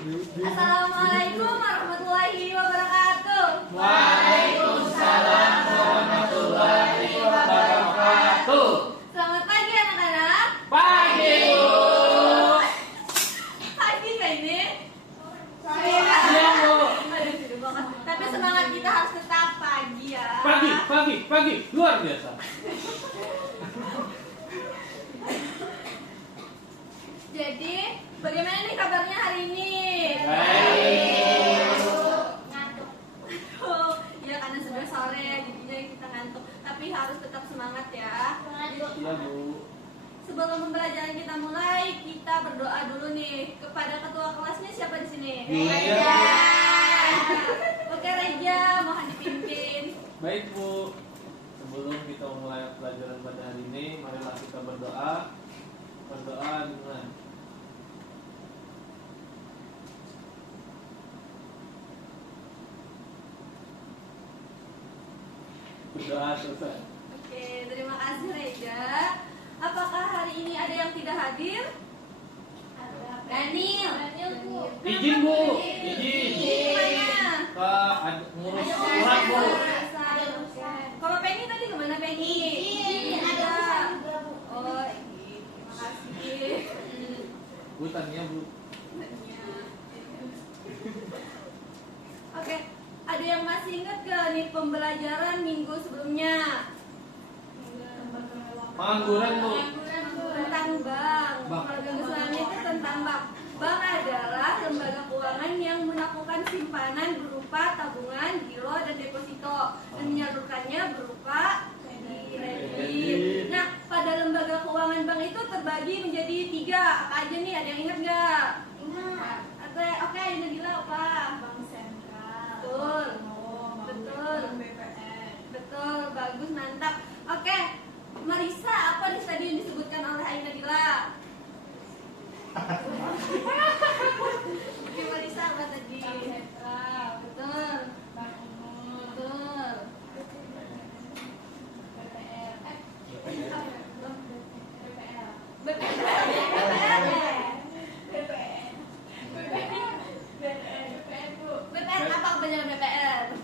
Assalamualaikum warahmatullahi wabarakatuh. Waalaikumsalam warahmatullahi wabarakatuh. Selamat pagi anak-anak. Pagi, Bu. Pagi nggak ini? Siang, Bu. Aduh, seru banget. Tapi semangat kita harus tetap pagi ya. Pagi. Luar biasa. Jadi, bagaimana nih kabarnya hari ini? Baik. Ngantuk. Ya karena sudah sore, jadinya kita ngantuk. Tapi harus tetap semangat ya. Iya, Bu. Sebelum pembelajaran kita mulai, kita berdoa dulu nih kepada ketua kelasnya. Siapa di sini? Reja. Oke Reja, mohon dipimpin. Baik, Bu. Sebelum kita mulai pelajaran pada hari ini, marilah kita berdoa. Berdoa dengan berdoa selesai. Oke, terima kasih Reja. Apakah hari ini ada yang tidak hadir? Daniel. Izin, Bu. Izin. Gimana? Ngurus surat, Bu. Kalau Penny tadi kemana Penny? Ada urusan juga, Bu. Oh, terima kasih. Bu, tanya, Bu. Oke, ada yang masih ingat gak nih pembelajaran minggu sebelumnya? Pengangguran, Bu. Tentang bank. Bank. Kalau minggu sebelumnya itu tentang bank. Bank adalah lembaga keuangan yang melakukan simpanan berupa tabungan, giro, dan deposito, dan menyalurkannya berupa kredit. Nah, pada lembaga keuangan bank itu terbagi menjadi 3. Apa aja nih? Ada yang ingat nggak? Ingat. Oke, ini gila apa? Bank sentral. Betul. Betul. Bank BPN. Betul, bagus, mantap. Oke, Marisa, apa nih tadi yang disebutkan oleh Aina Dila? Oke, Marisa, apa tadi? Bank sentral. Betul, Bank umum. betul. BPR. BPR. BPN, Bu. BPR apa kebanyakan BPR?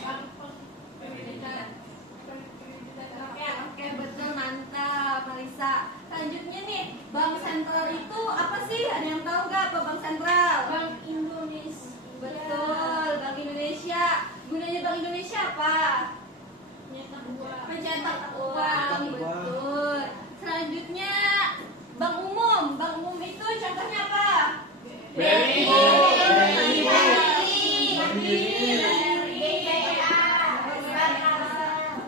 Bank pendidikan. Oke, betul, mantap, Marisa. Selanjutnya nih, bank sentral itu apa sih? Ada yang tahu nggak apa bank sentral? Bank Indonesia. Betul, Bank Indonesia. Gunanya Bank Indonesia apa? Nyetak uang. Mencetak uang, betul. Selanjutnya, bank umum. Bank umum itu contohnya apa? BRI.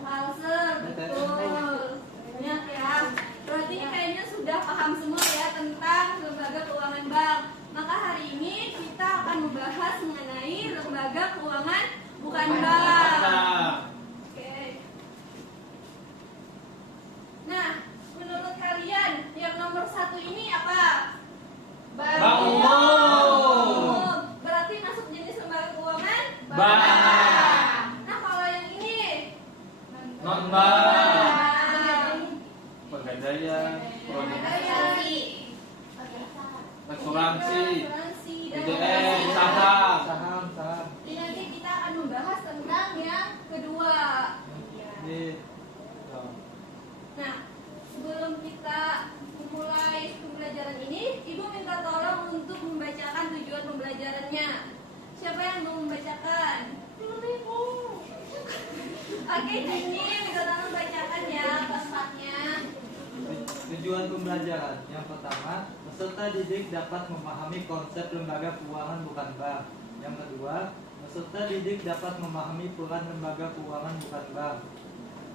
Palser, betul. Banyak ya. Berarti kayaknya sudah paham semua ya tentang lembaga keuangan bank. Maka hari ini kita akan membahas mengenai lembaga keuangan bukan bank. Mantap. Oke. Nah, menurut kalian yang nomor 1 ini apa? Bank umum. Berarti masuk jenis lembaga keuangan? Bank. Nah, kalau yang ini? Non-bank. Bank. Pegadaian, produk Asuransi. asuransi, dan BDN, saham. Jadi nanti kita akan membahas tentang yang kedua. Nah, sebelum kita memulai pembelajaran ini, Ibu minta tolong untuk membacakan tujuan pembelajarannya. Siapa yang mau membacakan? Ibu. Oke, ini minta tolong bacakan ya pas-pasnya. Tujuan pembelajaran yang pertama, peserta didik dapat memahami konsep lembaga keuangan bukan bank. Yang kedua, peserta didik dapat memahami peran lembaga keuangan bukan bank.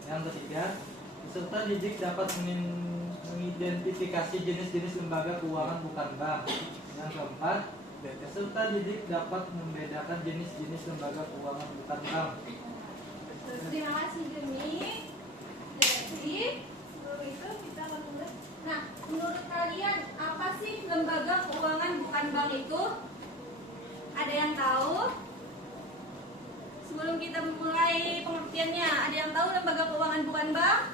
Yang ketiga, peserta didik dapat mengidentifikasi jenis-jenis lembaga keuangan bukan bank. Yang keempat, peserta didik dapat membedakan jenis-jenis lembaga keuangan bukan bank. Terima kasih Demi. Jadi sebelum itu kita akan mulai. Nah, menurut kalian apa sih lembaga keuangan bukan bank itu? Ada yang tahu? Sebelum kita memulai pengertiannya, ada yang tahu lembaga keuangan bukan bank?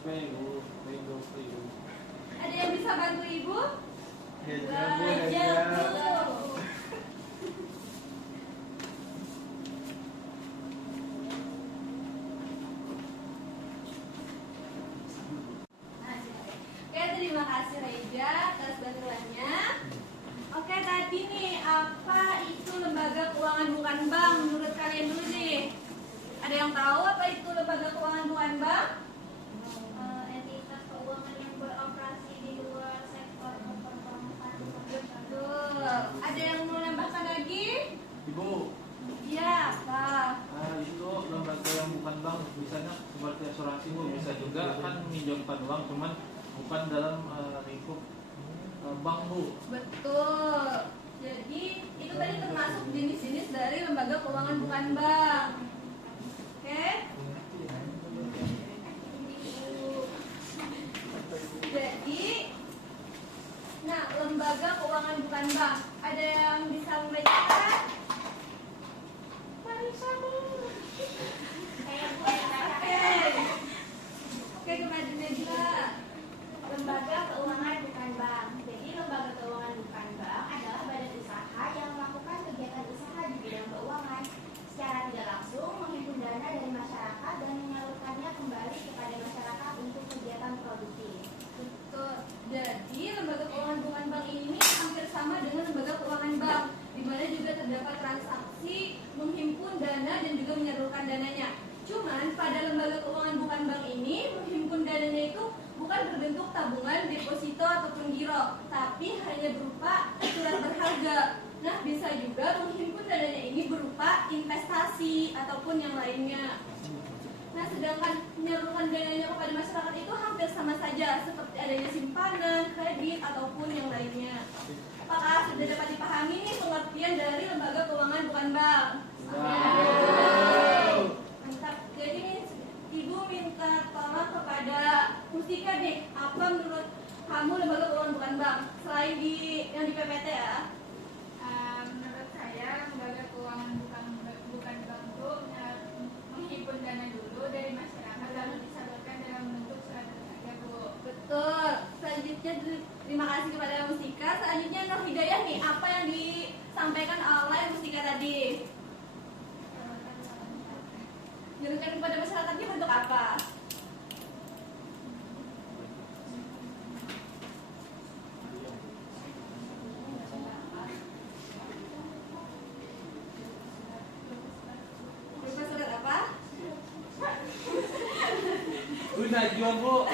PU, Indo PU. Ada yang bisa bantu ibu? Belajar Bu. Oke, terima kasih Reja atas bantuannya. Oke, tadi nih apa itu lembaga keuangan bukan bank menurut kalian dulu nih? Ada yang tahu apa itu lembaga keuangan bukan bank? Entitas keuangan yang beroperasi di luar sektor perbankan. Betul. Ada yang mau nambahkan lagi? Ibu, Iya, apa? itu lembaga yang bukan bank, misalnya seperti asuransi Bu, bisa juga kan meminjamkan uang, cuman bukan dalam lingkup bank Bu. Betul. Jadi itu tadi termasuk jenis-jenis dari lembaga keuangan bukan bank. Oke? Jadi, nah lembaga keuangan bukan bank. Ada yang bisa membacakan? Marisa Bu. Oke, kemudian Najla. Lembaga keuangan bukan bank. Jadi lembaga keuangan bukan bank adalah badan usaha yang melakukan kegiatan usaha di bidang keuangan secara tidak langsung menghimpun dana dari masyarakat dan menyalurkannya kembali kepada masyarakat untuk kegiatan produktif. Betul. Jadi lembaga keuangan bukan bank ini hampir sama dengan lembaga keuangan bank, di mana juga terdapat transaksi menghimpun dana dan juga menyalurkan dananya. Cuman pada lembaga keuangan bukan bank ini menghimpun dananya itu bukan berbentuk tabungan, deposito ataupun giro, tapi hanya berupa surat berharga. Nah, bisa juga menghimpun dananya ini berupa investasi ataupun yang lainnya. Nah, sedangkan menyalurkan dananya kepada masyarakat itu hampir sama saja, seperti adanya simpanan, kredit, ataupun yang lainnya. Apakah sudah dapat dipahami nih pengertian dari lembaga keuangan bukan bank? Mantap. Jadi nih, Ibu minta tolong kepada Mustika deh, apa menurut kamu lembaga keuangan bukan bank? Selain yang di PPT ya? Menurut saya lembaga keuangan bukan bank itu menghimpun dana dulu dari masyarakat lalu disalurkan dalam bentuk surat berharga Bu. Betul. Selanjutnya terima kasih kepada Mustika. Selanjutnya Nur Hidayah nih, apa yang disampaikan oleh Mustika tadi? Menyalurkan kepada masyarakatnya bentuk apa? Berupa surat apa? Bu, Najwa Bu,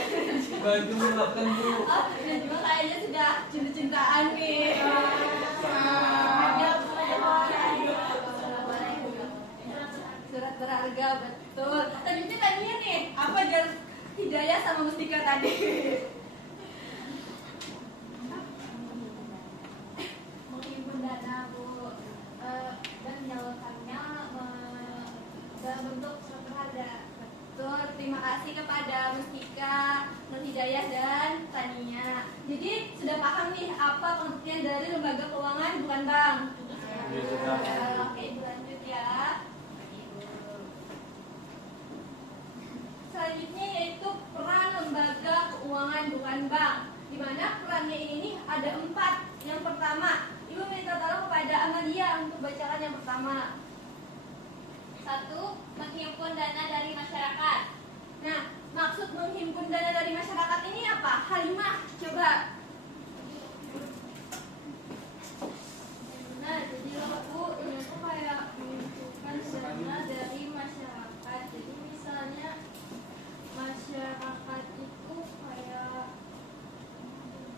bantu makan Bu. Oh, dan juga kayaknya sudah cinta-cintaan nih. Surat berharga, betul. Selanjutnya tadinya nih, apa jalan Hidayah sama Mustika tadi? Menghimpun dana Bu dan menyalurkannya dalam bentuk surat berharga. Betul, terima kasih kepada Mustika, Nur Hidayah, dan Tania. Jadi sudah paham nih apa pengertian dari lembaga keuangan bukan bank? Ya, sudah. Oke, lanjut ya. Selanjutnya yaitu peran lembaga keuangan bukan bank, di mana perannya ini ada 4. Yang pertama, Ibu minta tolong kepada Amalia untuk bacakan yang pertama. 1. Menghimpun dana dari masyarakat. Nah, maksud menghimpun dana dari masyarakat ini apa? Halimah, coba. Nah, jadi Bu, ini tuh kayak mengumpulkan dana dari masyarakat. Jadi misalnya masyarakat itu kayak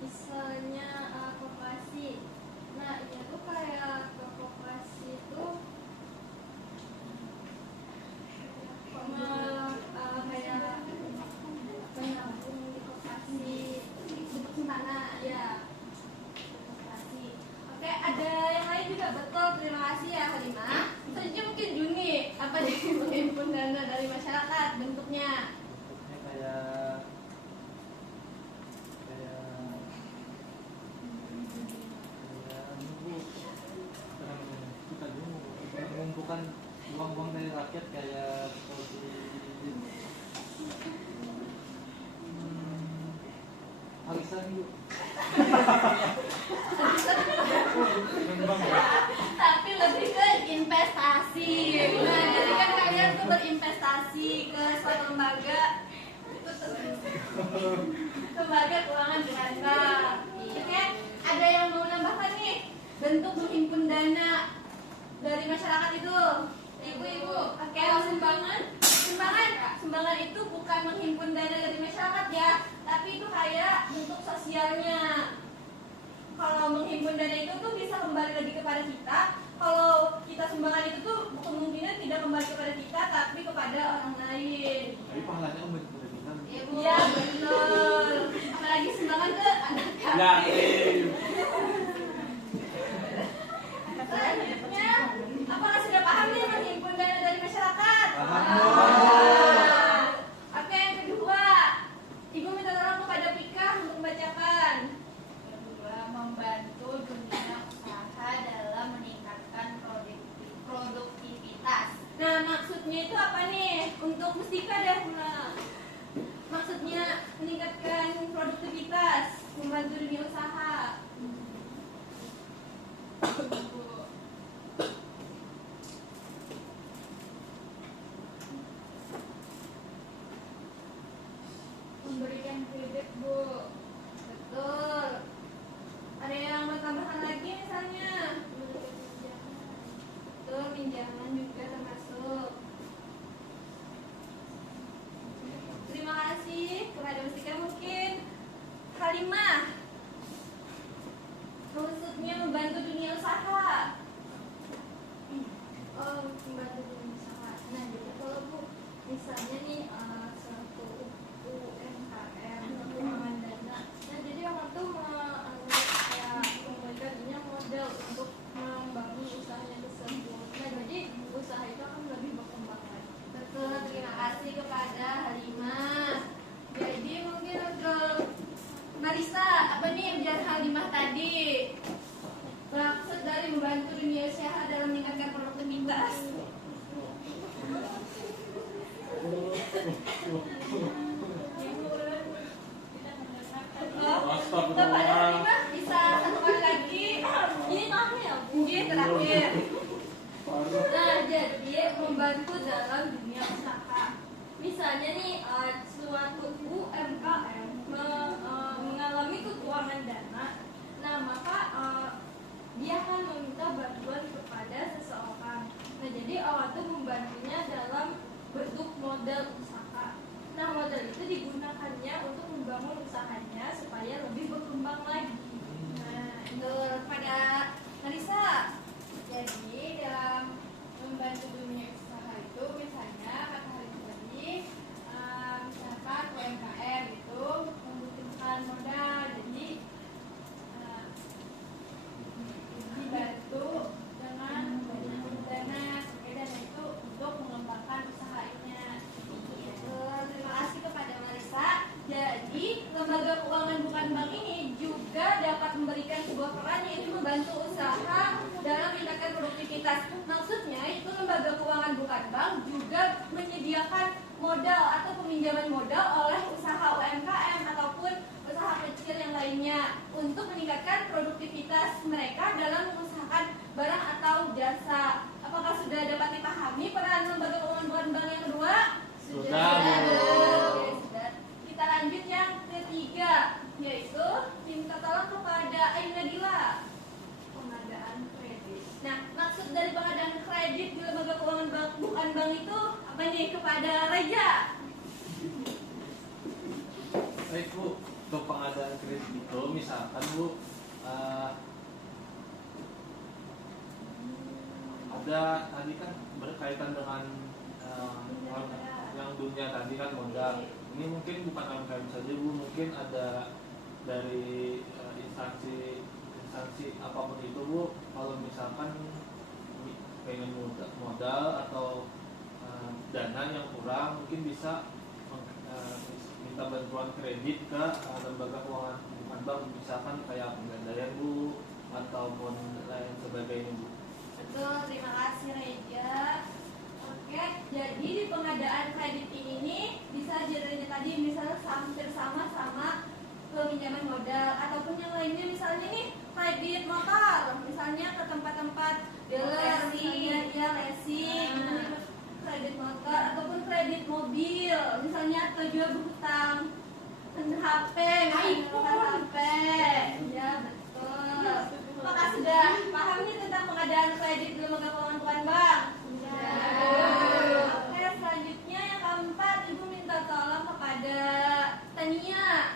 misalnya koperasi. Nah, ini tuh kayak ke koperasi itu kayak menabung di koperasi Untuk simpanan, ya. Koperasi. Oke, ada yang lain juga, betul. Terima kasih ya Halimah. Selanjutnya mungkin Juni, apa nih menghimpun dana dari masyarakat bentuknya? Bentuknya mengumpulkan uang-uang dari rakyat kayak seperti arisan Bu. Tapi lebih ke investasi. Nah, jadi kan kalian tuh berinvestasi ke suatu lembaga itu lembaga keuangan bukan bank. Oke, ada yang mau nambahkan nih? Bentuk menghimpun dana dari masyarakat itu. Ibu-ibu, oke, sumbangan. Sumbangan itu bukan menghimpun dana dari masyarakat ya, tapi itu kayak bentuk sosialnya. Kalau menghimpun dana itu tuh bisa kembali lagi kepada kita. Kalau kita sumbangan itu tuh kemungkinan tidak kembali kepada kita, tapi kepada orang lain. Tapi pahalanya om betul kita. Iya betul. Apalagi sumbangan ke anak Yakin. Selanjutnya, apakah sudah paham nih menghimpun dana dari masyarakat? Paham. Oke, yang kedua, Ibu minta tolong kepada Pika untuk membacakan. Kedua, membantu dunia usaha dalam meningkatkan produktivitas. Nah, maksudnya itu apa nih? Untuk Mustika deh. Nah, maksudnya meningkatkan produktivitas, membantu dunia usaha. Memberikan kredit, Bu. Betul. Ada yang mau tambahkan lagi misalnya? Betul, pinjaman juga termasuk. Terima kasih kepada Mustika. Mungkin Halimah, maksudnya membantu dunia usaha. Oh, membantu dunia usaha. Nah, jadi kalau Bu, misalnya nih suatu UMKM pengembangan dana. Nah, jadi orang tuh kayak memberikannya modal untuk membangun usahanya tersebut. Nah, jadi usaha itu akan lebih berkembang lagi. Betul, terima kasih kepada Halimah. Jadi mungkin untuk Marisa, apa nih ujian Halimah tadi? Maksud dari membantu dunia usaha dalam meningkatkan produktivitas. Bapak Halimah bisa satu kali lagi. Ini terakhir ya? Ini terakhir. Nah, jadi membantu dalam dunia usaha. Misalnya nih, suatu UMKM mengalami kekurangan dana. Nah, maka dia akan meminta bantuan kepada seseorang. Nah, jadi orang itu membantunya dalam bentuk modal usaha. Nah, modal itu digunakannya untuk membangun usahanya supaya lebih berkembang lagi. Nah, itu pada Marisa. Jadi dalam membantu dunia usaha itu misalnya kata Halim tadi, misalkan UMKM itu membutuhkan modal, jadi dibantu dengan dana, dana itu untuk mengembangkan usahanya. Betul, terima kasih kepada Marisa. Jadi, lembaga keuangan bukan bank ini juga dapat memberikan sebuah peran yaitu membantu usaha dalam meningkatkan produktivitas. Maksudnya, itu lembaga keuangan bukan bank juga menyediakan modal atau peminjaman modal oleh usaha UMKM ataupun usaha kecil yang lainnya untuk meningkatkan produktivitas mereka dalam mengusahakan barang atau jasa. Apakah sudah dapat dipahami peran lembaga keuangan bukan bank yang kedua? Sudah, Bu. Oke, sudah. Kita lanjut yang ketiga, yaitu minta tolong kepada Aina Dila. Pengadaan kredit. Nah, maksud dari pengadaan kredit di lembaga keuangan bank bukan bank itu apa nih? Kepada Reja. Baik Bu, untuk pengadaan kredit itu misalkan Bu ada tadi kan berkaitan dengan yang dunia tadi kan modal. Ini mungkin bukan UMKM saja Bu, mungkin ada dari instansi apapun itu Bu. Kalau misalkan pengen modal atau dana yang kurang, mungkin bisa minta bantuan kredit ke lembaga keuangan bukan bank, misalkan kayak Pegadaian Bu ataupun lain sebagainya Bu. Betul, terima kasih Reja. Oke, jadi di pengadaan kredit ini nih bisa jadinya tadi misalnya hampir sama peminjaman modal ataupun yang lainnya, misalnya nih kredit motor, misalnya ke tempat-tempat dealer, misalnya ya leasing, kredit motor ataupun kredit mobil, misalnya atau juga berhutang HP, HP, ya betul. Apakah sudah paham nih tentang pengadaan kredit di lembaga keuangan bukan bank? Oke, selanjutnya yang keempat, Ibu minta tolong kepada Tania.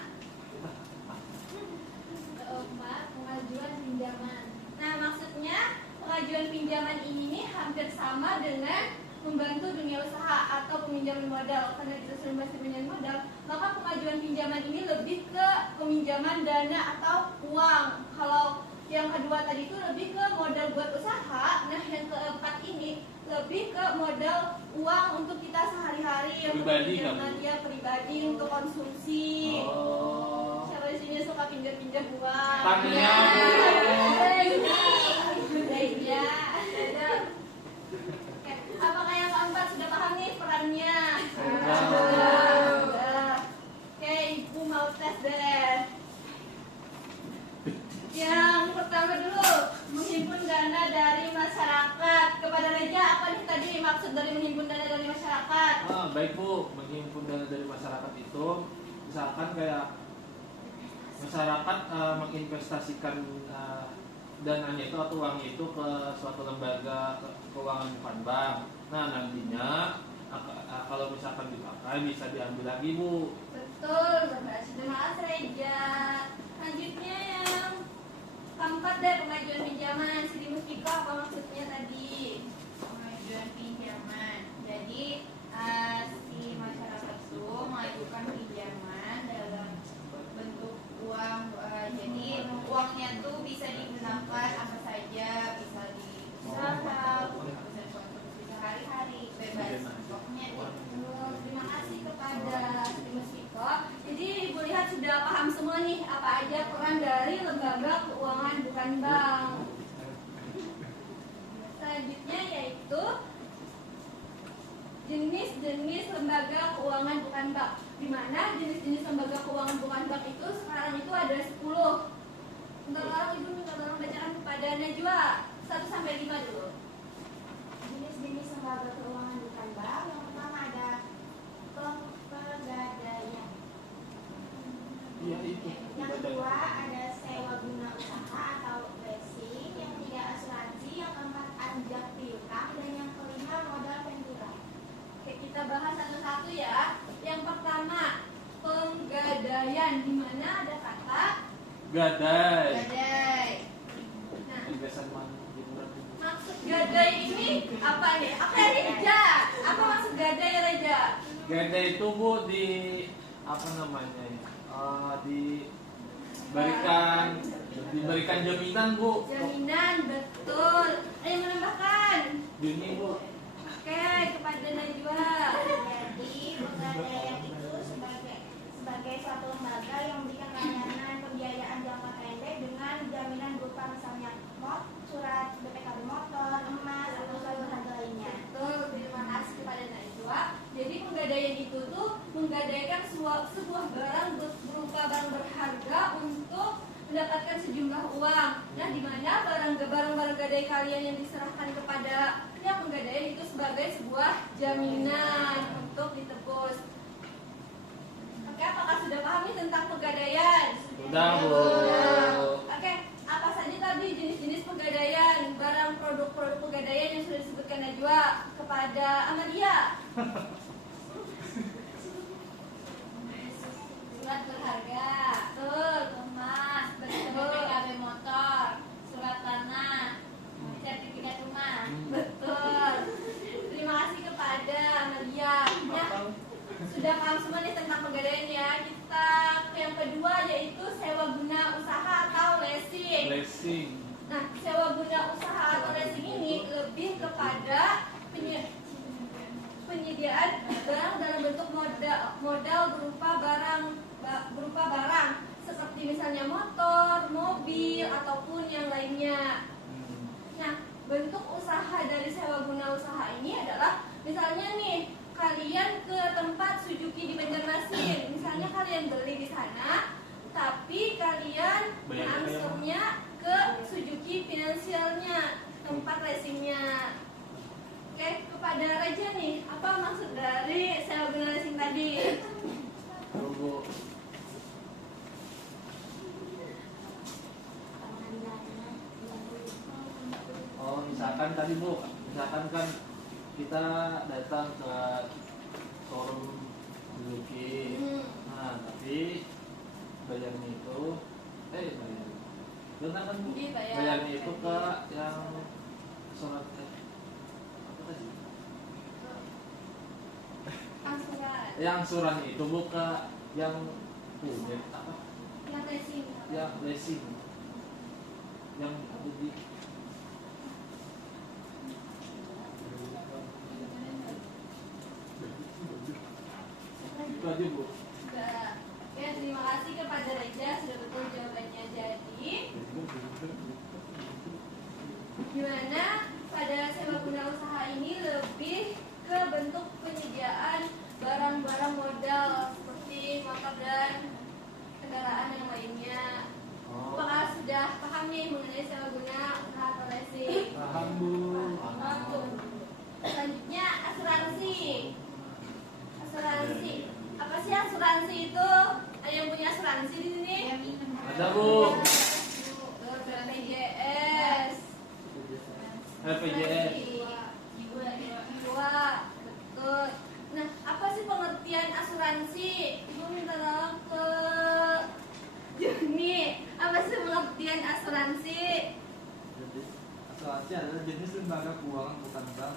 Keempat, pengajuan pinjaman. Nah, maksudnya pengajuan pinjaman ini nih hampir sama dengan membantu dunia usaha atau peminjaman modal. Karena kita sudah membahas peminjaman modal, maka pengajuan pinjaman ini lebih ke peminjaman dana atau uang. Kalau yang kedua tadi itu lebih ke modal buat usaha. Nah, yang keempat ini lebih ke modal uang untuk kita sehari-hari, untuk Pribadi pinjaman kan? ya pribadi untuk konsumsi. Oh. Siapa di sini suka pinjam-pinjam uang? Tania. Ya. Oke, apakah yang keempat sudah paham nih perannya? Sudah. Oke, Ibu mau tes deh. Yang pertama dulu, menghimpun dana dari masyarakat. Kepada Reja, apa nih tadi maksud dari menghimpun dana dari masyarakat? Baik Bu, menghimpun dana dari masyarakat itu misalkan kayak masyarakat menginvestasikan dananya itu atau uangnya itu ke suatu lembaga keuangan bukan bank. Nah, nantinya kalau misalkan dipakai bisa diambil lagi Bu. Betul, berhasil. Terima kasih Reja. Selanjutnya yang keempat deh, pengajuan pinjaman. Sidi Mustika, apa maksudnya tadi? Pengajuan pinjaman. Jadi si masyarakat itu mengajukan pinjaman dalam bentuk uang. Jadi uangnya tuh bisa digunakan apa saja, bisa di usaha, bisa dikonsumsi sehari-hari, bebas. Pokoknya itu. Terima kasih kepada Sidi Mustika. Jadi Ibu lihat sudah paham semua nih apa aja peran dari lembaga keuangan bukan bank. Selanjutnya yaitu jenis-jenis lembaga keuangan bukan bank. Di mana jenis-jenis lembaga keuangan bukan bank itu sekarang itu ada 10. Bentar tolong Ibu minta tolong bacakan kepada Najwa 1 sampai 5 dulu. Jenis-jenis lembaga keuangan bukan bank. Yang pertama ada pegadaian. Iya itu. Yang kedua ada sewa guna usaha atau leasing. Yang ketiga asuransi. Yang keempat anjak piutang. Dan yang kelima modal ventura. Oke, kita bahas satu-satu ya. Yang pertama, penggadaian, di mana ada kata Gadai. gadai. Nah, Investan mana? maksud gadai ini apa nih? Oke, Reja. Apa maksud gadai, Reja? Gadai itu Bu di apa namanya ya? Diberikan jaminan Bu. Jaminan, betul. Ada yang menambahkan? Ini Bu. Oke, kepada Najwa. Jadi pegadaian itu sebagai suatu lembaga yang memberikan layanan pembiayaan jangka pendek dengan jaminan berupa misalnya surat BPKB motor, emas atau surat berharga lainnya. Betul, terima kasih kepada Najwa. Jadi penggadaian itu tuh menggadaikan sebuah barang berupa barang berharga untuk mendapatkan sejumlah uang. Nah, di mana barang-barang gadai kalian yang diserahkan kepada yang penggadaian itu sebagai sebuah jaminan untuk ditebus. Oke, apakah sudah paham nih tentang pegadaian? Sudah Bu. Oke, apa saja tadi jenis-jenis pegadaian, barang produk-produk pegadaian yang sudah disebutkan Najwa kepada Amalia? Surat berharga, betul, emas, betul, BPKB motor, surat tanah, sertifikat rumah, betul. Terima kasih kepada Amalia. Nah, sudah paham semua nih tentang pegadaian ya. Kita ke yang kedua yaitu sewa guna usaha atau leasing. Leasing. Nah, sewa guna usaha atau leasing ini lebih kepada penyediaan barang dalam bentuk modal berupa barang seperti misalnya motor, mobil ataupun yang lainnya. Nah, bentuk usaha dari sewa guna usaha ini adalah misalnya nih kalian ke tempat Suzuki di Banjarmasin, misalnya kalian beli di sana, tapi racingnya. Oke, kepada Reja nih, apa maksud dari sewa guna racing tadi? Bu. Oh, misalkan tadi Bu, misalkan kan kita datang ke showroom Suzuki. Nah, tapi bayarnya itu benar kan Bu? Dibayar. Bayarnya itu ke yang surat apa tadi? Angsuran. Yang angsurannya itu Bu ke yang unit apa? Yang racing. Yang leasing. Yang di itu aja Bu. Sudah. Oke, terima kasih kepada Reja sudah betul jawabannya. Jadi, gimana pada sewa guna usaha ini lebih ke bentuk penyediaan barang-barang modal seperti motor dan kendaraan yang lainnya. Oh, Apakah sudah paham nih mengenai sewa guna usaha atau racing? Paham Bu. Paham. Selanjutnya asuransi. Asuransi. Apa sih asuransi itu? Ada yang punya asuransi di sini? ada Bu. BPJS. BPJS. Jiwa. Betul. Nah, apa sih pengertian asuransi? Ibu minta tolong ke Juni. Apa sih pengertian asuransi? Jadi, asuransi adalah jenis lembaga keuangan bukan bank.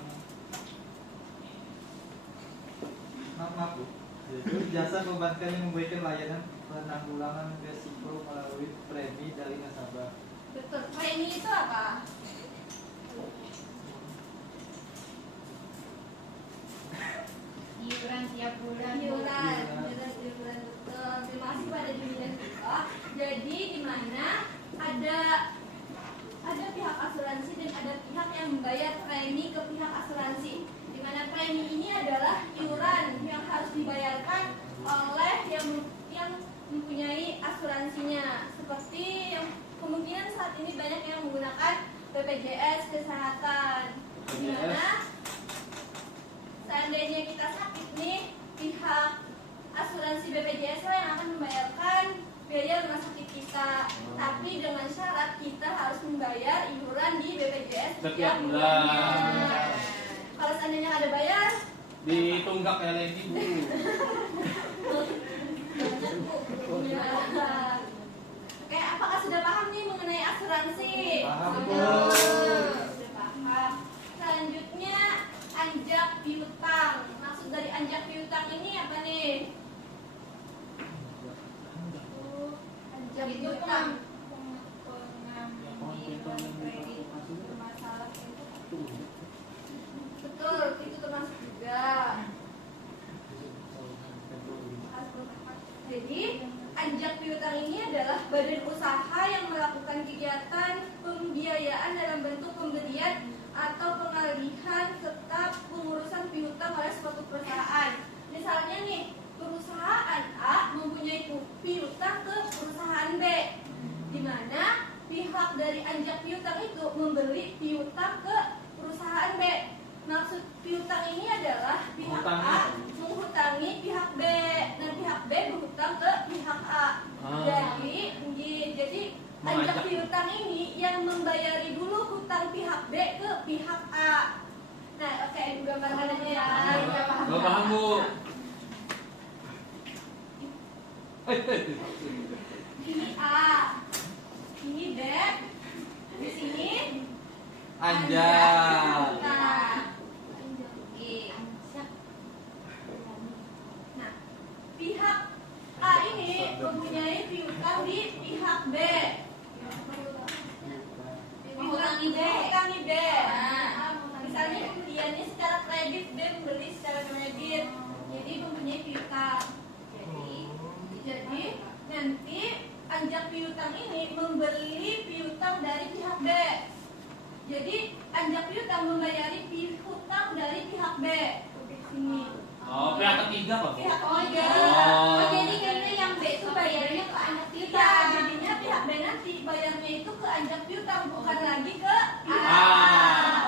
Maaf Bu. Yaitu jasa perbankan yang memberikan layanan penanggulangan risiko melalui premi dari nasabah. Betul. Premi itu apa? Iuran tiap bulan. Iuran. Iuran. Betul. Terima kasih pada Juni dan Vito. Jadi di mana ada pihak asuransi dan ada pihak yang membayar premi ke pihak asuransi. Di mana premi ini adalah iuran yang harus dibayarkan oleh yang mempunyai asuransinya. Seperti yang kemungkinan saat ini banyak yang menggunakan BPJS kesehatan. Di mana seandainya kita sakit nih, pihak asuransi BPJS lah yang akan membayarkan biaya rumah sakit kita. Tapi dengan syarat kita harus membayar iuran di BPJS Setiap bulan. Kalau seandainya ada bayar, Ditunggak LED Bu. Oke, apakah sudah paham nih mengenai asuransi? Paham, Bu. Sudah paham. Selanjutnya anjak piutang. Maksud dari anjak piutang ini apa nih? Anjak Itu piutang. pengambilan kredit bermasalah itu. Betul, itu termasuk juga. Jadi, anjak piutang ini adalah badan usaha yang melakukan kegiatan pembiayaan dalam bentuk pemberian atau pengalihan serta pengurusan piutang oleh suatu perusahaan. Misalnya nih, perusahaan A mempunyai piutang ke perusahaan B, di mana pihak dari anjak piutang itu memberi piutang ke perusahaan B. Maksud piutang ini adalah pihak A menghutangi pihak B dan pihak B berhutang ke pihak A. Jadi anjak piutang ini yang membayari dulu hutang pihak B ke pihak A. Nah, oke, Ibu gambarkan aja ya. Gak paham Bu. Ini A, ini B, di sini Anjak. Nah, pihak A ini mempunyai piutang di pihak B. Mengutangi B. Nah, misalnya pembeliannya secara kredit, B membeli secara kredit, jadi mempunyai piutang. Jadi nanti anjak piutang ini membeli piutang dari pihak B. Jadi anjak piutang membayari piutang dari pihak B. Sini. Oh, pihak ketiga Pak Bu. Pihak ketiga. Oh, jadi kayaknya yang B itu bayarnya ke anak Iya, kita. jadinya pihak B nanti bayarnya itu ke anjak piutang, bukan lagi ke pihak A. A.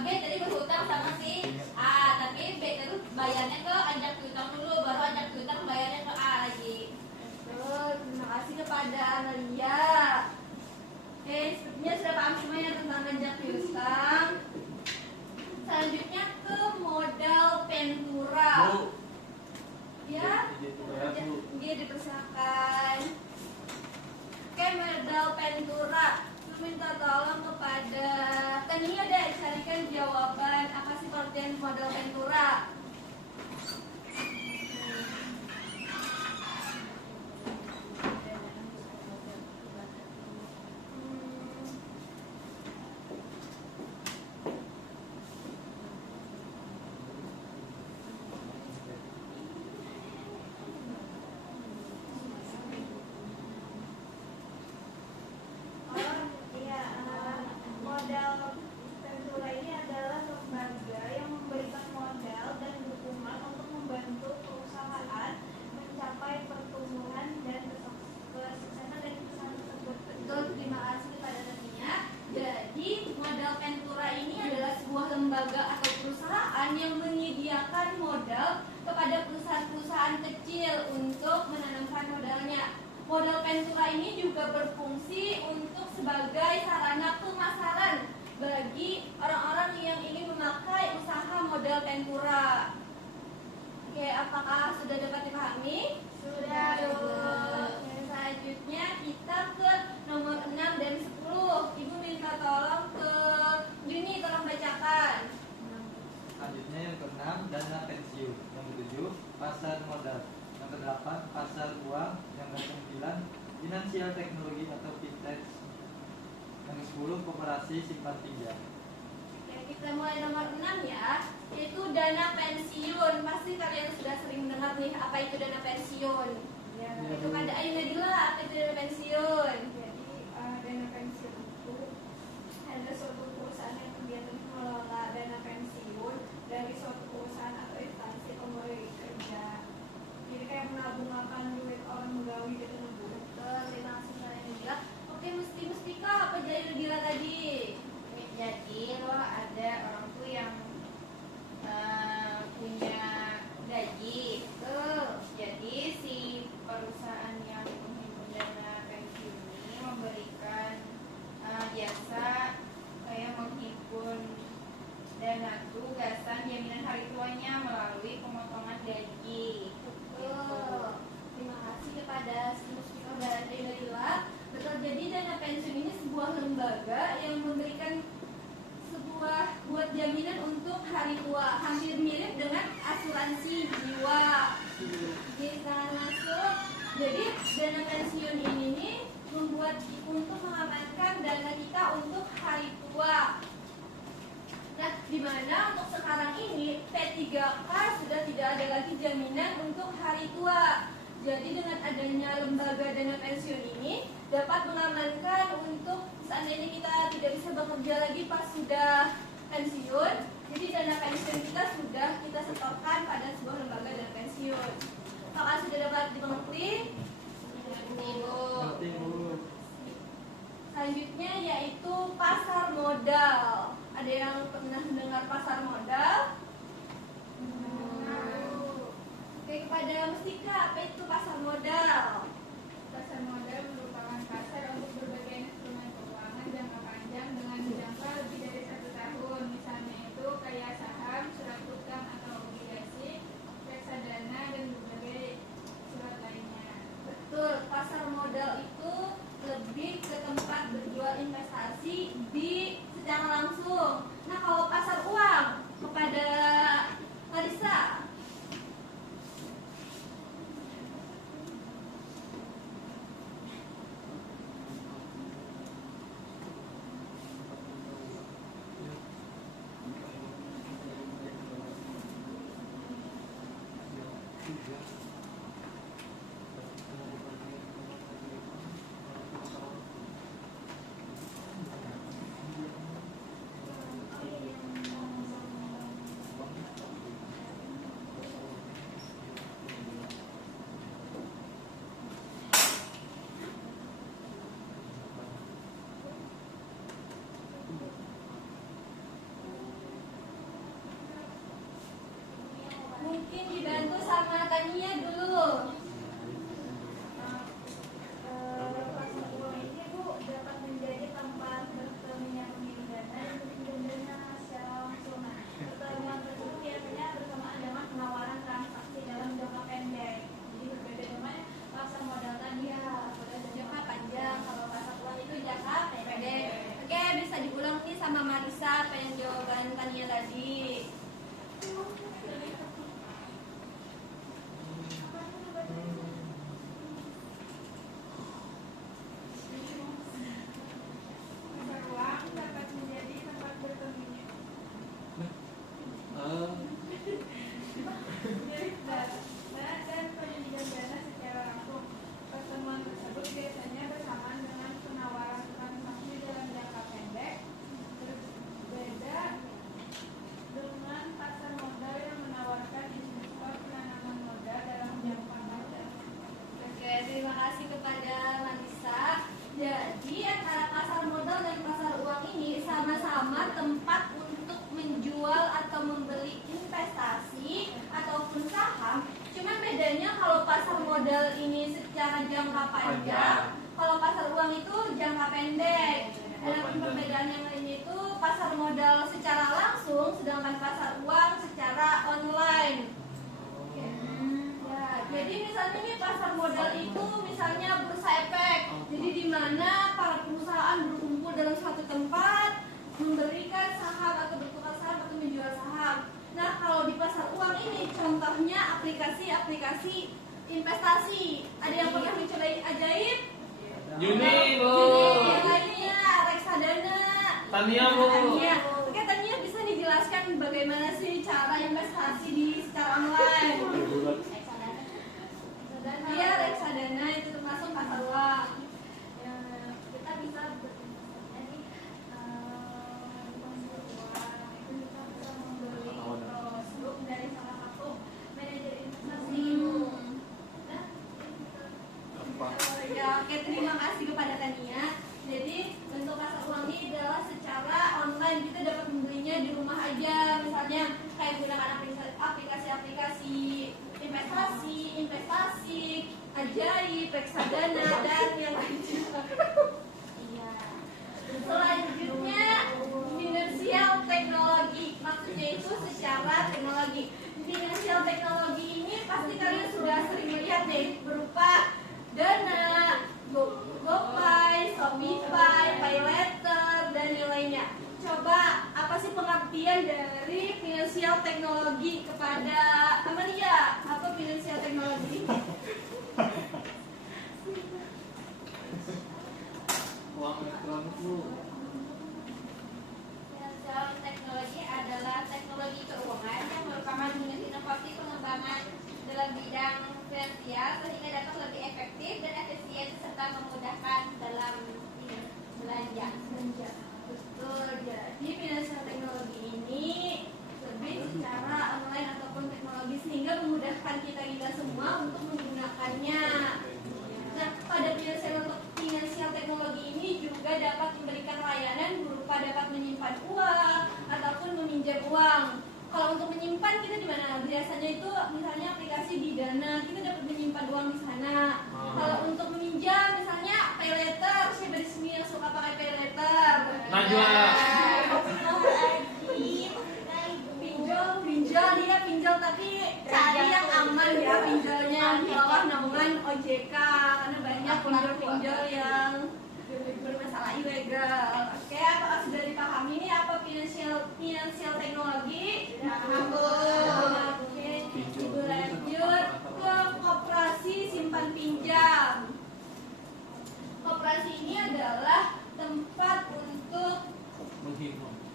B tadi berhutang sama si A, tapi B itu bayarnya ke ajak piutang dulu, baru ajak piutang bayarnya ke A lagi. Betul, terima kasih kepada Analia. Oke, sepertinya sudah paham semuanya tentang ajak piutang. Selanjutnya ke modal Ventura. Bu, Ya, izin dibayar, Bu. dia dipersilakan. Oke, modal Ventura. Lu minta tolong kepada Tania deh carikan jawaban apa sih pengertian modal Ventura. Modal Ventura ini adalah lembaga yang memberikan modal dan dukungan untuk membantu perusahaan mencapai pertumbuhan dan kesuksesan dari perusahaan tersebut. Betul, terima kasih kepada Tania. Jadi, modal Ventura ini adalah sebuah lembaga atau perusahaan yang menyediakan modal kepada perusahaan-perusahaan kecil untuk menanamkan modalnya. Modal Ventura ini juga berfungsi untuk sebagai sarana pemasaran bagi orang-orang yang ingin memakai usaha modal Ventura. Oke, apakah sudah dapat dipahami? Sudah. Yang selanjutnya kita ke nomor 6 dan 10. Ibu minta tolong ke Juni, tolong bacakan. Selanjutnya yang ke-6 dana pensiun, yang ke-7 pasar modal, yang ke-8 pasar uang, yang ke-9 finansial teknologi atau fintech, yang ke-10 koperasi simpan pinjam. Oke, kita mulai nomor 6 ya, yaitu dana pensiun. Pasti kalian sudah sering mendengar nih apa itu dana pensiun. Ya, Itu pada Ayu Nadila, apa itu dana pensiun? jadi dana pensiun itu ada suatu perusahaan yang kegiatan mengelola dana pensiun dari suatu perusahaan atau instansi pemberi kerja. Jadi kayak menabungkan duit orang menggawi gitu Bu. Betul, terima kasih kepada Ayu Nadila. Oke, Mustika, apa jadi Ayu Nadila tadi? Jadi lo ada orang tuh yang punya gaji. Jadi si perusahaan yang menghimpun dana pensiun ini memberikan jasa kayak menghimpun dana tugasan jaminan hari tuanya melalui pemotongan gaji. Betul. Terima kasih kepada Mustika dan Ayu Nadila. Betul, jadi dana pensiun ini sebuah lembaga yang memberikan sebuah buat jaminan untuk hari tua, hampir mirip dengan asuransi jiwa. Kita masuk. Jadi dana pensiun ini nih membuat untuk mengamankan dana kita untuk hari tua. Nah, di mana untuk sekarang ini P3K sudah tidak ada lagi jaminan untuk hari tua. Jadi dengan adanya lembaga dana pensiun ini dapat mengamankan untuk seandainya kita tidak bisa bekerja lagi pas sudah pensiun, jadi dana pensiun kita sudah kita setorkan pada sebuah lembaga dana pensiun. Apakah sudah dapat dimengerti? Ibu. Ngerti, Bu? Selanjutnya yaitu pasar modal. Ada yang pernah mendengar pasar modal? Oke, kepada Mustika, apa itu pasar modal? Pasar modal merupakan pasar untuk berbagai instrumen keuangan jangka panjang dengan jangka lebih dari 1 tahun. Misalnya itu kayak saham, surat utang atau obligasi, reksadana dan berbagai surat lainnya. Betul, pasar modal itu lebih ke tempat berjual investasi di secara langsung. Nah, kalau pasar uang kepada Larissa. mungkin dibantu sama Tania dulu. Pasar uang ini Bu dapat menjadi tempat bertemunya pemilik dana dan pinjam dana secara langsung. Nah, pertemuan tersebut biasanya bersamaan dengan penawaran transaksi dalam jangka pendek. Jadi berbeda dengan pasar modal tadi ya, modal jangka panjang. Kalau pasar uang itu jangka pendek. Oke, bisa diulang nih sama Marisa apa yang jawaban Tania tadi. Pasar uang dapat menjadi tempat bertemunya pemilik dana dan penyedia dana secara langsung. Pertemuan tersebut biasanya bersamaan dengan penawaran transaksi dalam jangka pendek. Berbeda dengan pasar modal yang menawarkan investor penanaman modal dalam jangka panjang. Oke, terima kasih kepada Marisa. Jadi antara pasar modal dan pasar uang ini sama-sama tempat untuk menjual atau membeli investasi ataupun saham. Cuman bedanya kalau pasar modal ini secara jangka panjang, kalau pasar uang itu jangka pendek. Adapun perbedaan yang lainnya itu pasar modal secara langsung, sedangkan pasar uang secara online. Ya, jadi misalnya nih pasar modal itu misalnya bursa efek. Jadi di mana para perusahaan berkumpul dalam suatu tempat memberikan saham atau bertukar saham atau menjual saham. Nah, kalau di pasar uang ini contohnya aplikasi-aplikasi investasi. Ada yang pernah mencoba ajaib? Juni Bu. Juni, yang lainnya reksadana. Tania Bu. Tania. Oke, Tania bisa dijelaskan bagaimana sih cara investasi di secara online? Iya, reksadana itu termasuk pasar uang. Ya, kita bisa berinvestasinya di pasar uang. Itu kita bisa membeli produk dari salah satu manajer investasi. Nah, Ya, oke, terima kasih kepada Tania. Jadi bentuk pasar uang ini adalah secara online, kita dapat membelinya di rumah aja. Misalnya kayak gunakan aplikasi-aplikasi investasi, ajaib, reksadana dan yang lainnya. Iya. Selanjutnya finansial teknologi, maksudnya itu secara teknologi. Finansial teknologi ini pasti kalian sudah sering melihat nih, berupa Dana, GoPay, Shopify, PayLater, dan yang lainnya. Coba apa sih pengertian dari finansial teknologi kepada Amalia? Apa finansial teknologi? Uang elektronik Bu. Finansial teknologi adalah teknologi keuangan yang merupakan unit inovasi pengembangan dalam bidang finansial sehingga dapat lebih efektif dan efisien serta memudahkan dalam belanja. Betul, jadi finansial teknologi ini lebih secara online ataupun teknologi sehingga memudahkan kita semua untuk menggunakannya. Nah, pada finansial teknologi ini juga dapat memberikan layanan berupa dapat menyimpan uang ataupun meminjam uang. Kalau untuk menyimpan kita di mana? Biasanya itu misalnya aplikasi di Dana, kita dapat menyimpan uang di sana. Kalau untuk meminjam misalnya PayLater, siapa di sini yang suka pakai PayLater? Najwa. Pinjol tapi cari yang aman ya, pinjolnya di bawah naungan OJK karena banyak pinjol-pinjol yang bermasalah ilegal. Oke, apakah sudah dipahami ini apa finansial teknologi? Oke, ibu lanjut ke koperasi simpan pinjam. Koperasi ini adalah tempat untuk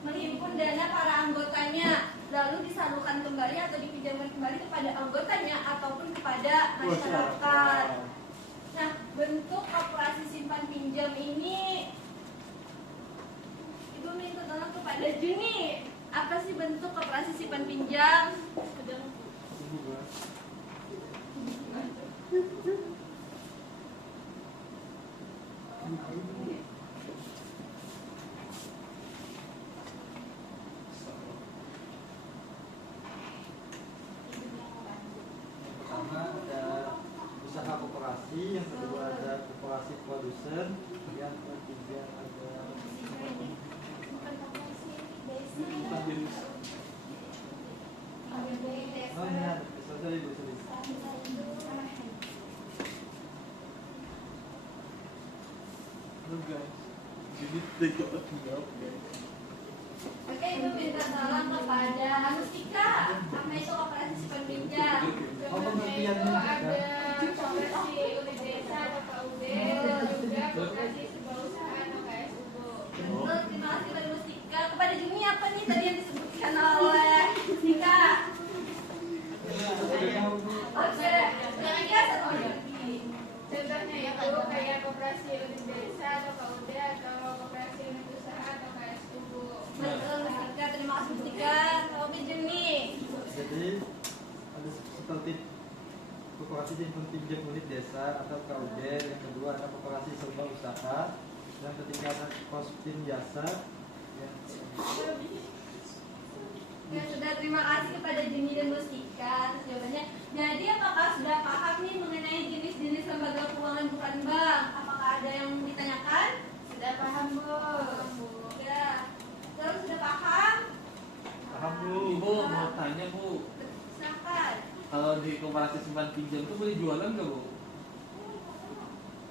menghimpun dana para anggotanya, lalu disalurkan kembali atau dipinjamkan kembali kepada anggotanya ataupun kepada masyarakat. Nah, bentuk koperasi simpan pinjam ini, Ibu minta tolong kepada Juni. Apa sih bentuk koperasi simpan pinjam? Oke, Ibu minta tolong kepada Mustika. Apa itu koperasi simpan pinjam? Contohnya itu ada koperasi unit desa atau KUD, juga koperasi sebuah usaha atau KSUB. Betul, terima kasih kepada Mustika. Kepada Juni apa nih tadi yang disebutkan oleh Mustika? Oke, Mustika satu lagi. Contohnya itu kayak koperasi unit desa atau KUD atau koperasi unit usaha atau KSUB. Betul, Mustika. Terima kasih Mustika. Oke, Juni. Jadi ada seperti koperasi simpan pinjam unit desa atau KUD, yang kedua ada koperasi serba usaha, yang ketiga ada kospin jasa, yang Ya sudah, terima kasih kepada Juni dan Mustika atas jawabannya. Jadi apakah sudah paham nih mengenai jenis-jenis lembaga keuangan bukan bank? Apakah ada yang ditanyakan? Sudah paham, Bu? Ya. Terus sudah paham? paham Bu. Ibu mau tanya Bu, Silakan. kalau di koperasi simpan pinjam itu boleh jualan nggak Bu?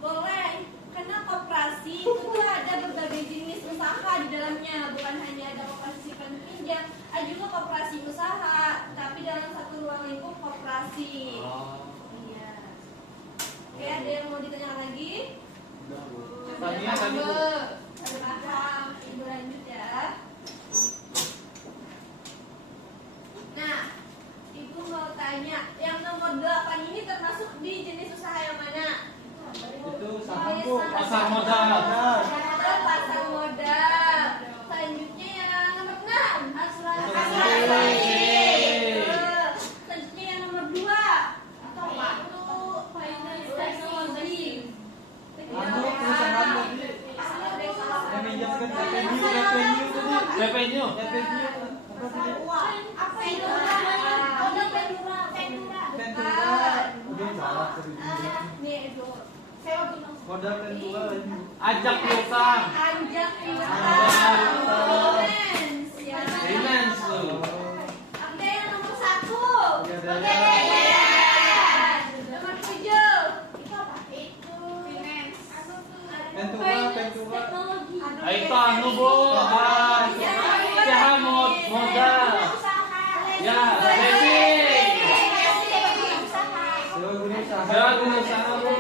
Boleh. Karena koperasi itu ada berbagai jenis usaha di dalamnya, bukan hanya ada koperasi simpan pinjam, ada juga koperasi usaha, tapi dalam satu ruang lingkup koperasi. Iya. Oke, ada yang mau ditanyakan lagi? Udah Bu. Tanya tadi Bu. Ada paham. Ibu lanjut ya. Nah, Ibu mau tanya, yang nomor 8 ini termasuk di jenis usaha yang mana? Itu saham Bu. Pasar modal. Betul, pasar modal. Selanjutnya yang nomor 6, asuransi. Betul. Selanjutnya yang nomor 2, atau waktu finance technology. Anu perusahaan tadi yang minjamkan revenue tadi. Revenue. Apa tadi? Apa itu namanya? Kode Ventura. Ventura. Udah salah serius. Nih, Edo. Sewa gunung. Modal Ventura ini. Ajak piutang. Anjak piutang. Finance, ya. Finance tuh. Oke, yang nomor 1. Pegadaian. Nomor 7. Itu apa? Itu finance. Ventura. Teknologi. Itu anu Bu. Usaha modal. Ya, saving. Sewa guru usaha. Sewa guru usaha Bu.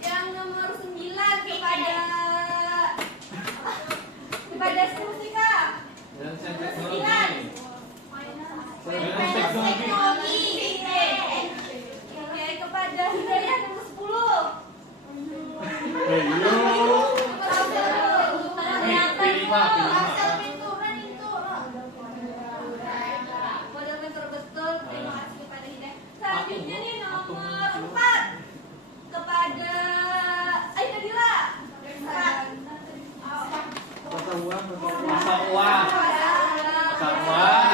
Yang nomor 9 kepada Mustika. Dan sen teknologi. Finance teknologi. Oke, kepada Hidayah nomor 10. Ayo. Pilih Pak, pilih Pak. Modal mentor betul. Terima kasih kepada Hidayah. Selanjutnya nih nomor 4 kepada Aida Dila. Pasar uang. Pasar uang. Pasar uang.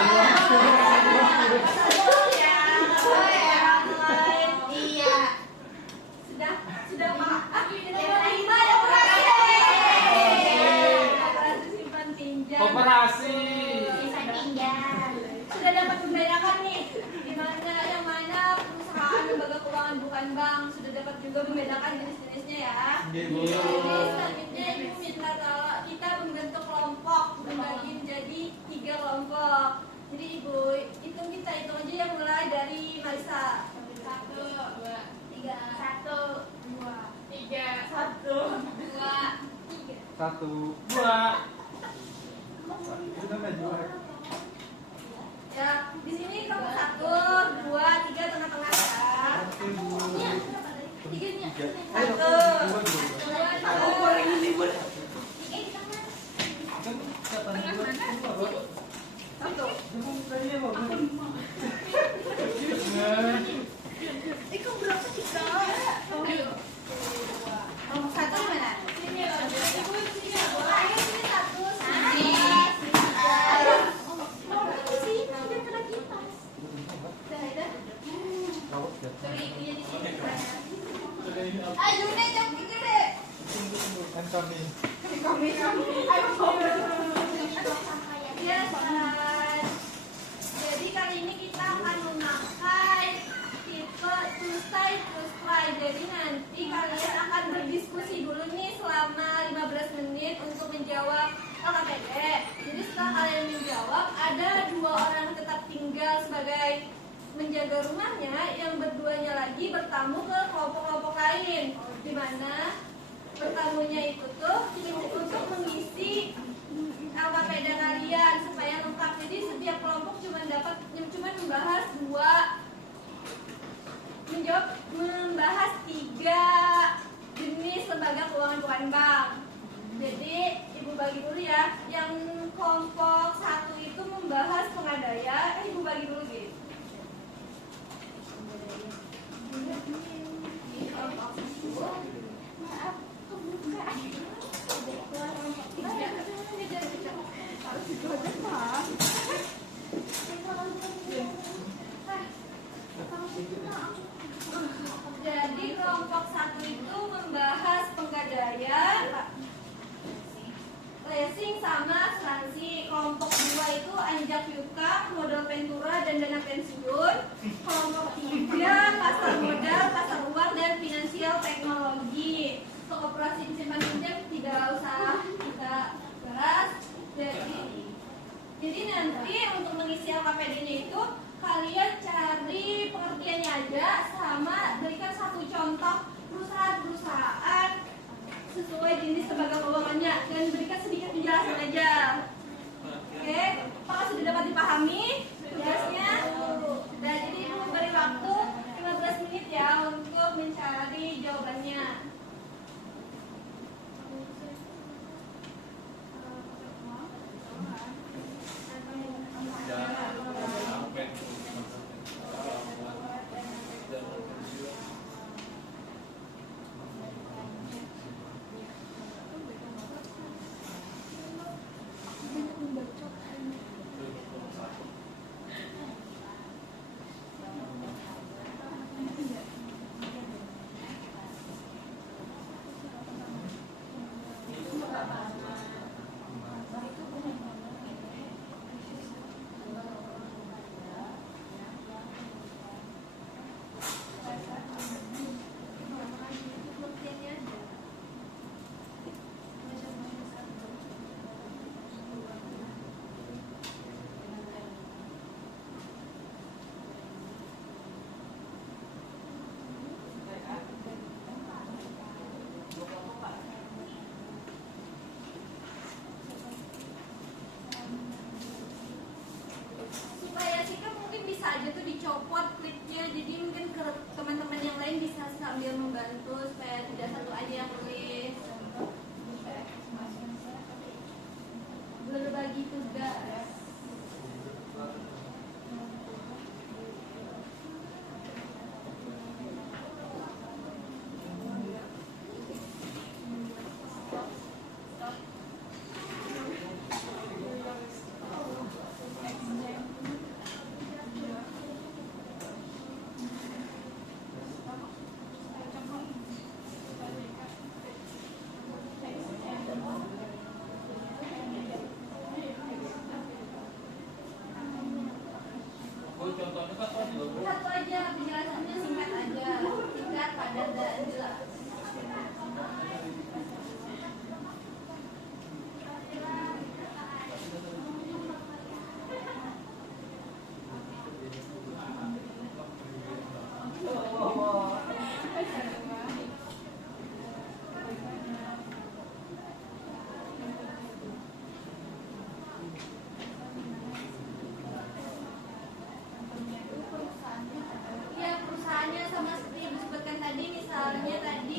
Iya. Sudah Pak. Nomor 5 ada koperasi. Koperasi simpan pinjam. Koperasi. Sudah dapat membedakan nih di mana yang mana perusahaan lembaga keuangan bukan bank. Sudah dapat juga membedakan jenis-jenisnya ya. Iya. Jadi selanjutnya Ibu minta kalau kita membentuk kelompok, membagi menjadi 3 kelompok. Jadi Ibu hitung aja yang mulai dari Marisa. 1, 2, 3, 1, 2, 3. 1, 2, 3. 1. 2. Itu namanya jual. Ya, di sini kelompok 1, 2, 3 tengah-tengah ya. Oke Bu. Iya, tiganya. Ayo, 1, dua. 2, 1. Kan katanya dua. Satu. Jangan tanya Bu. Itu berapa kita? Nomor 1 di mana? Sini. Ibu sini. Ayo sini 1. Sini. Ayo. Mau sini udah kena kipas. Dah. Rawat ya. Sorry, ibunya di sini. Ayo. menjaga rumahnya, yang berduanya lagi bertamu ke kelompok-kelompok lain, di mana bertamunya itu tuh untuk mengisi LKPD kalian supaya lengkap. Jadi setiap kelompok cuma membahas membahas 3 jenis lembaga keuangan bukan bank. Jadi ibu bagi dulu ya. Yang kelompok 1 itu membahas pengadaian. Ibu bagi dulu gitu. Di kelompok 1, maaf, kebuka. Jadi kelompok 1 itu membahas penggadaian, leasing sama asuransi. Kelompok 2 itu anjak piutang, modal ventura dan dana pensiun. Kelompok 3 pasar modal, pasar uang dan finansial teknologi. Koperasi simpan pinjam tidak usah kita bahas. Jadi nanti untuk mengisi LKPD-nya itu kalian cari pengertiannya aja sama berikan 1 contoh perusahaan-perusahaan sesuai jenis lembaga keuangannya dan berikan sedikit penjelasan aja. Oke, apakah sudah dapat dipahami tugasnya? Dan jadi ibu beri waktu 15 menit ya untuk mencari jawabannya. Bisa aja tuh dicopot klipnya, jadi mungkin ke teman-teman yang lain bisa sambil membantu supaya tidak satu aja yang tulis. Berbagi tugas. Satu aja, penjelasannya singkat aja, singkat, padat dan jelas. Perusahaannya sama seperti yang disebutkan tadi, misalnya tadi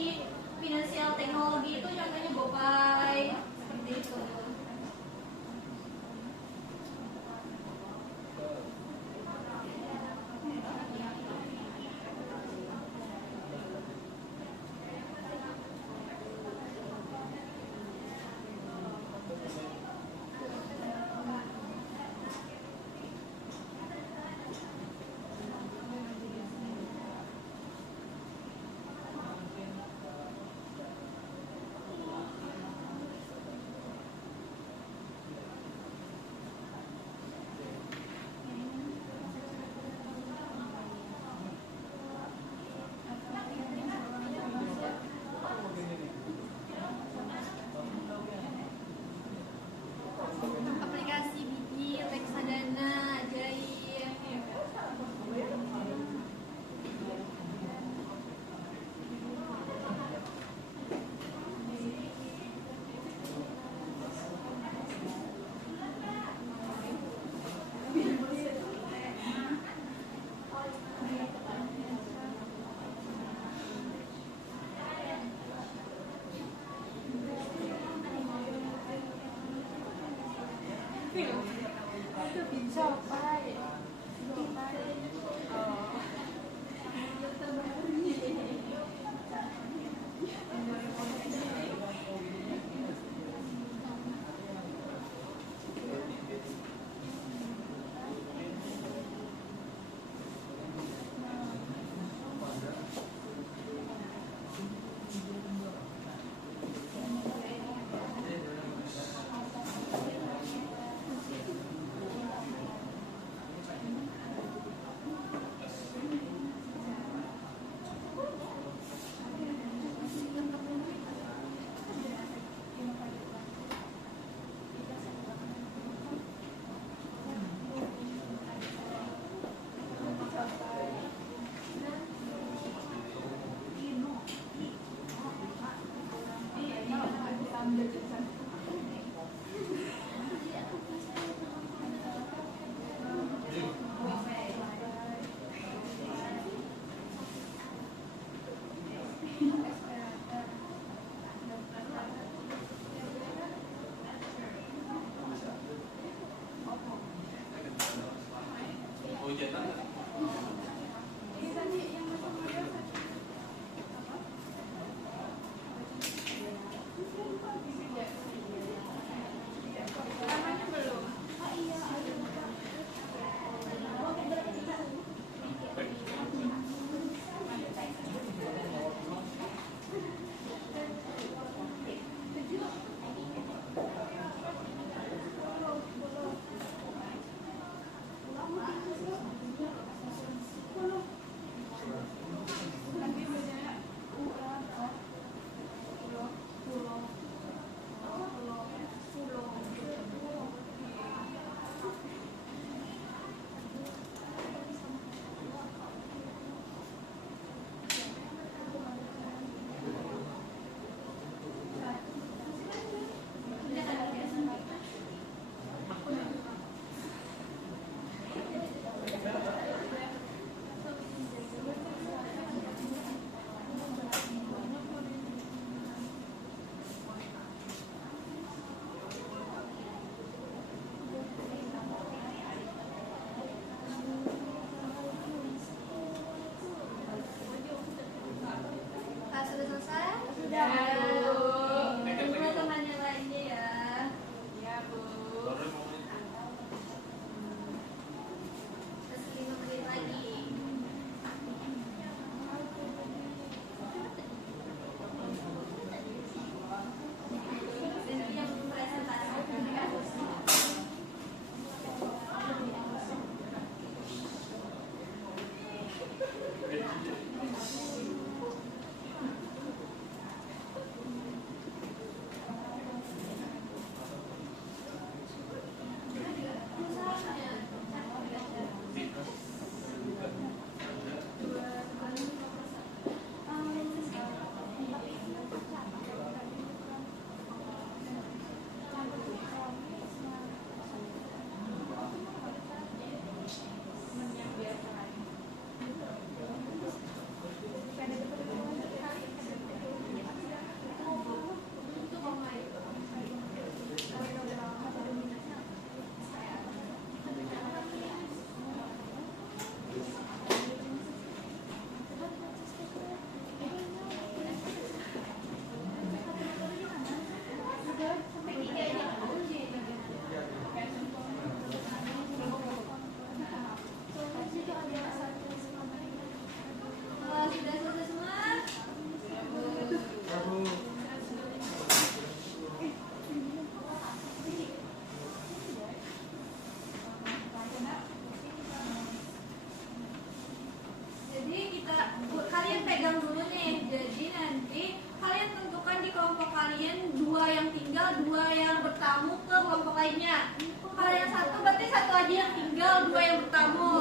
kalian pegang dulu nih. Jadi nanti kalian tentukan di kelompok kalian dua yang tinggal, dua yang bertamu ke kelompok lainnya. Kalau yang satu berarti satu aja yang tinggal, dua yang bertamu.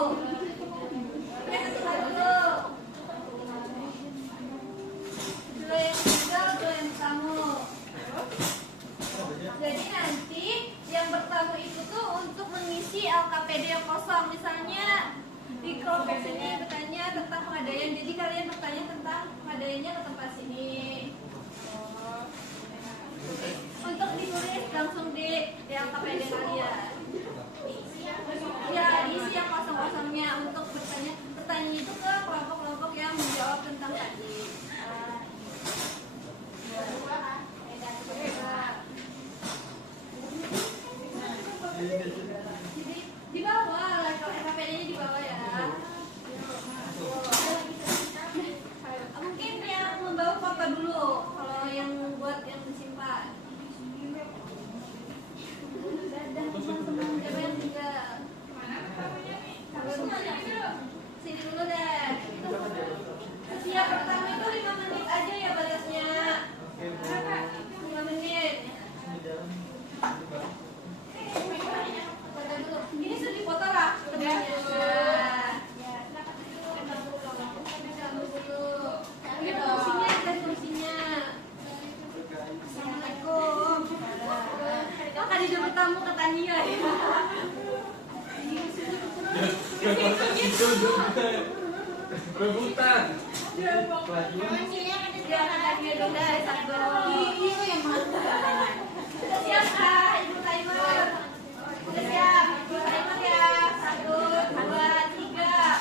Ya satu. Dua yang tinggal, dua yang bertamu. Jadi nanti yang bertamu itu tuh untuk mengisi LKPD yang kosong. Misalnya di kelompok sini bertanya tentang pengadaian, jadi kalian bertanya tentang pengadaiannya ke tempat sini. Untuk ditulis langsung di LKPD kalian. Di bawah lah, kalau SKPD-nya di bawah ya. Mungkin yang membawa foto dulu, kalau yang buat yang disimpan. Dan teman-teman siapa yang tinggal? Sini dulu deh. Siap pertama itu 5 menit aja ya batasnya. 5 menit. Foto dulu. Ini sudah difoto lah. Ini kursinya, dan kursinya. Assalamualaikum. Oh, kan dia bertamu ke Tania ya. Rebutan. Ya, Tania dong deh, satu. Itu yang mau. Sudah siap kah, Ibu Timer? Sudah siap, Ibu Timer ya. 1, 2, 3.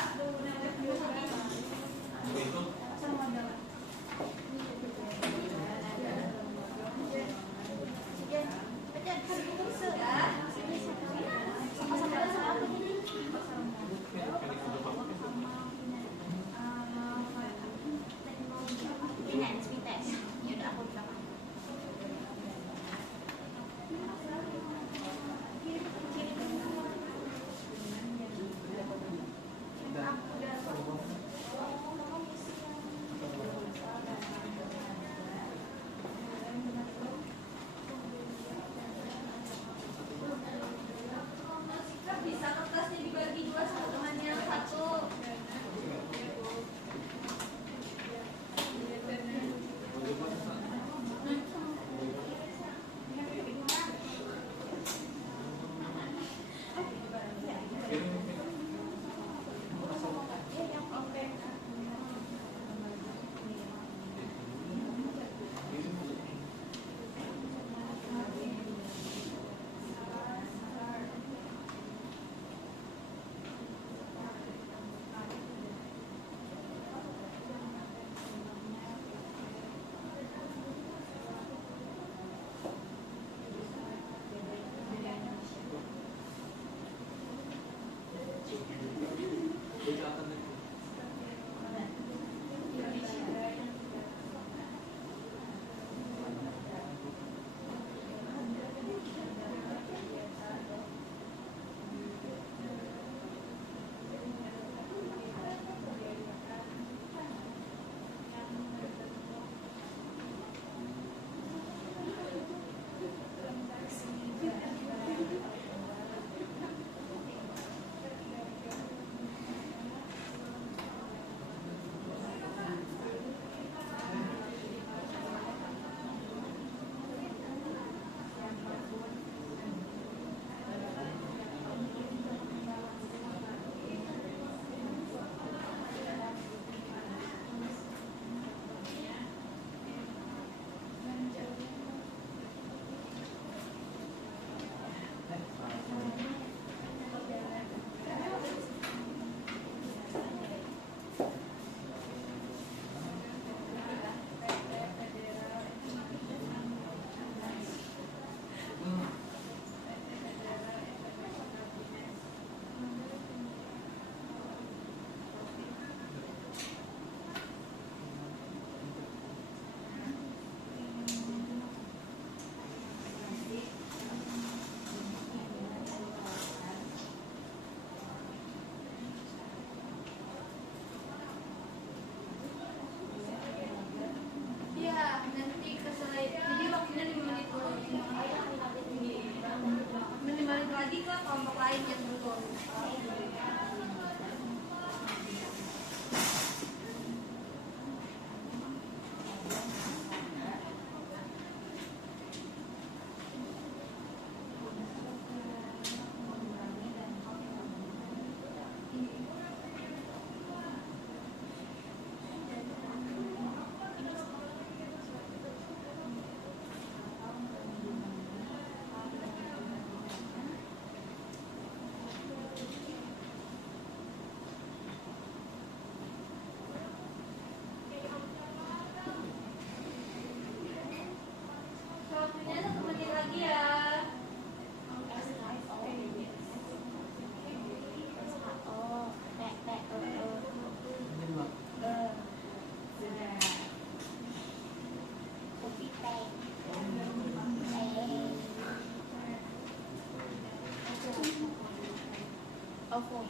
Lenovo.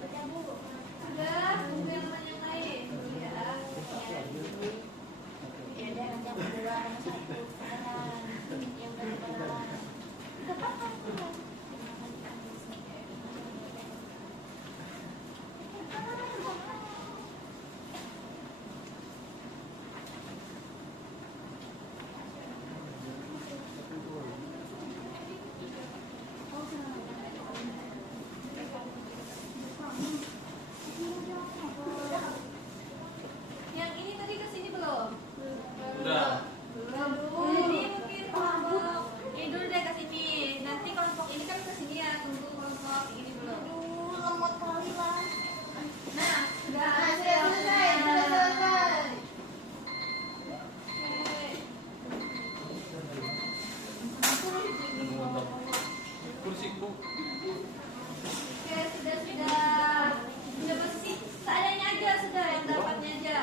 Udah Bu. Udah, tunggu yang lain. Ya. Ya udah nanti aku duluan nomor 1 sekarang. Yang udah kenalan. Tepat kan? Yang ini tadi kesini belum? Udah. Belum. Jadi mungkin kelompok ini dulu deh kesini. Nanti kelompok ini kan kesini ya. Tunggu kelompok ini belum. Aduh, lemot kali lah. Nah, sudah Selesai. Kursi bu. Oke, sudah posisi seadanya aja sudah yang dapatnya aja.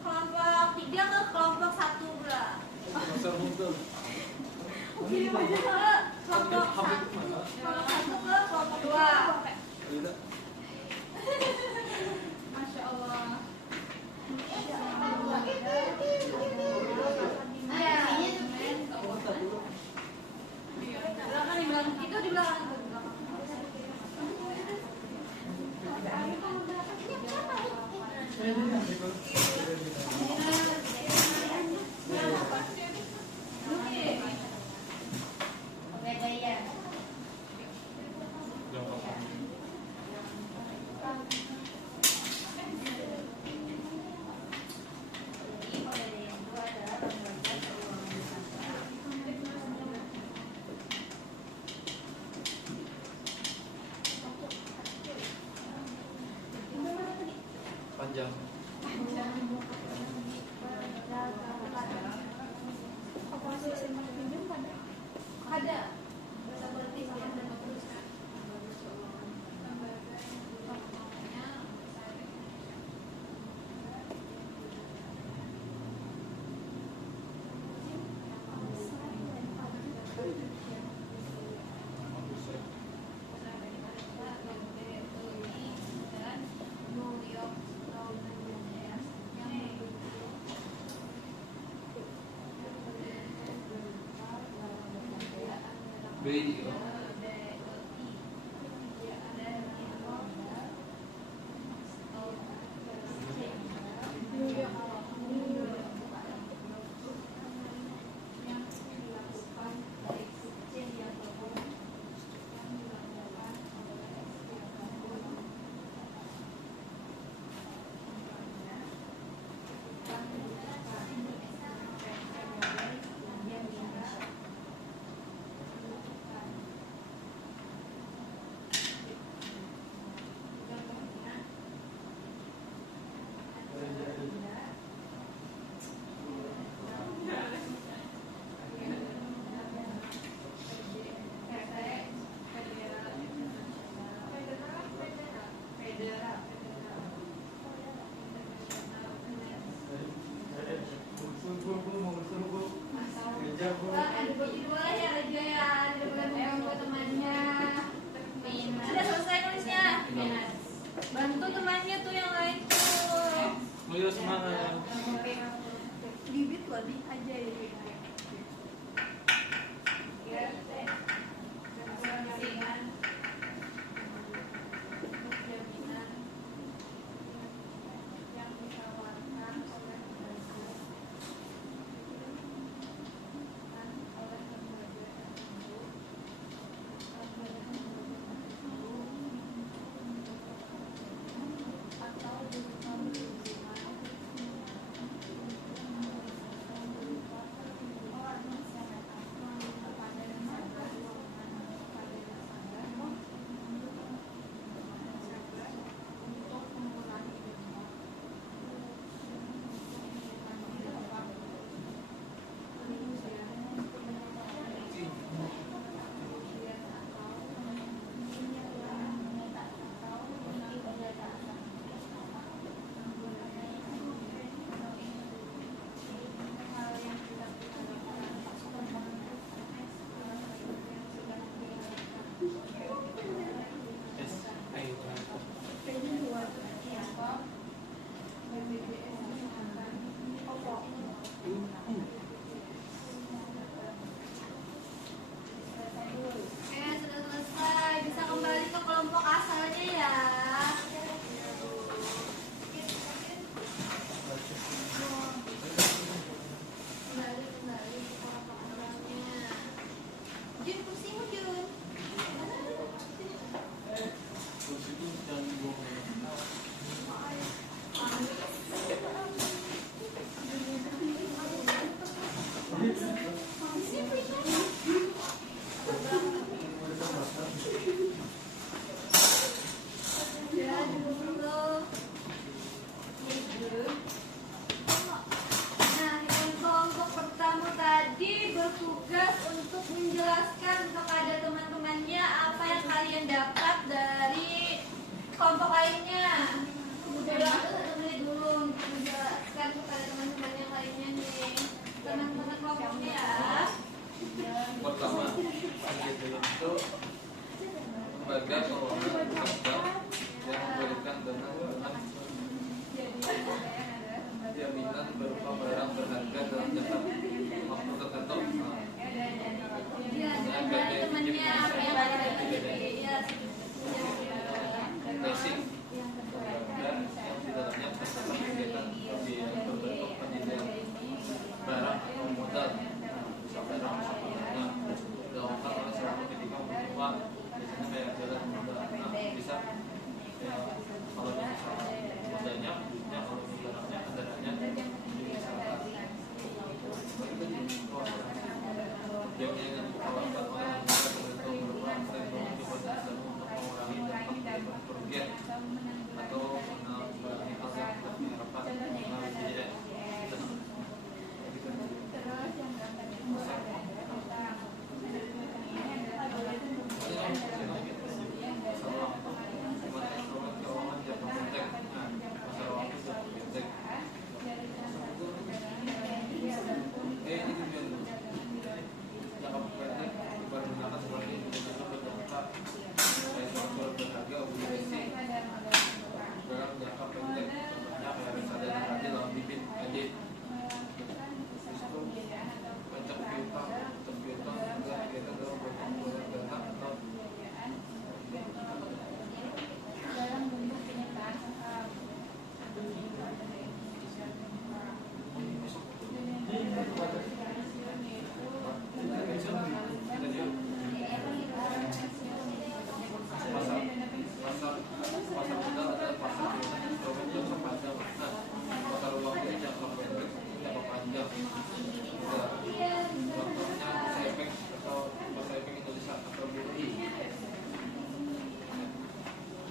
Kelompok 3 ke kelompok 1 pula. Besar muncul. Kelompok 1 ke kelompok 2. Tidak. Masya Allah. Belakang di belakang itu di belakang. Beda ya. Panjang. Ada. Seperti biasa. BI. kalian dapat dari kelompok lainnya? Udah waktu 1 menit dulu untuk menjelaskan kepada teman-teman yang lainnya nih. Teman-teman kelompoknya ya. Pertama, itu lembaga keuangan bukan bank yang memberikan dana dengan jaminan berupa barang berharga dalam jangka waktu tertentu. Iya, dengan temannya apa yang ada di ya. Leasing, lembaga yang di dalamnya terdapat kegiatan pembiayaan berbentuk penyediaan barang atau modal, bisa barang bisa modalnya dilakukan oleh seorang ketika membutuhkan uang, biasanya kayak jalan modal, bisa ya, kalau misalnya modalnya, duitnya, kalau barangnya, kendaraannya, jadi misalkan yang ditawarkan oleh lembaga tertentu berupa teknologi potensial untuk mengurangi dampak kerugian atau mengurangi hal yang tidak diharapkan.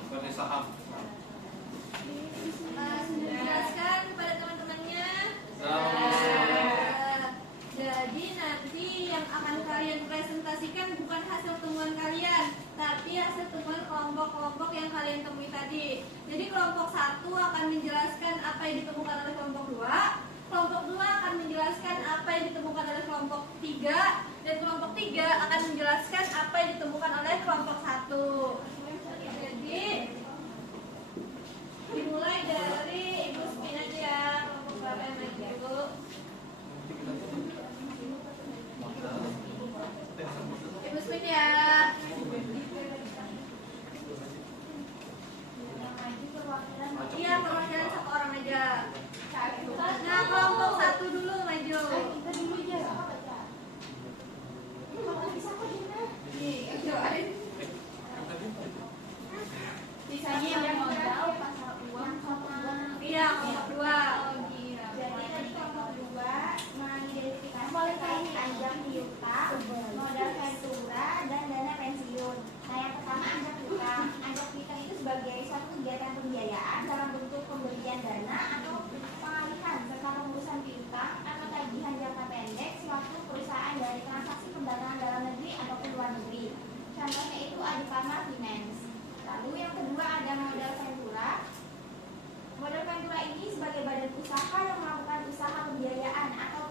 Jadi saham. Jelaskan kepada teman-temannya. Jadi nanti yang akan kalian presentasikan bukan hasil temuan kalian, tapi hasil temuan kelompok-kelompok yang kalian temui tadi. Jadi kelompok 1 akan menjelaskan apa yang ditemukan oleh kelompok 2, kelompok 2 akan menjelaskan apa yang ditemukan oleh kelompok 3, dan kelompok 3 akan menjelaskan apa yang ditemukan oleh kelompok 1. Jadi dimulai dari Ibu Spin aja ya, kelompok berapa yang naik dulu. Ibu Spin ya. Iya, perwakilan 1 orang aja. Nah, kelompok 1 dulu maju. Sisanya yang modal, pasar uang, sama Iya, kelompok 2. jadi tadi kelompok 2 mengidentifikasi terkait ajak piutang, modal ventura, dan dana pensiun. Nah, yang pertama ajak piutang. Ajak piutang itu sebagai suatu kegiatan pembiayaan dalam bentuk pemberian dana atau pengalihan serta pengurusan piutang atau tagihan jangka pendek suatu perusahaan dari transaksi pendanaan dalam negeri ataupun luar negeri. Contohnya itu Adipharma Finance. Lalu yang kedua ada modal ventura. Modal ventura ini sebagai badan usaha yang melakukan usaha pembiayaan atau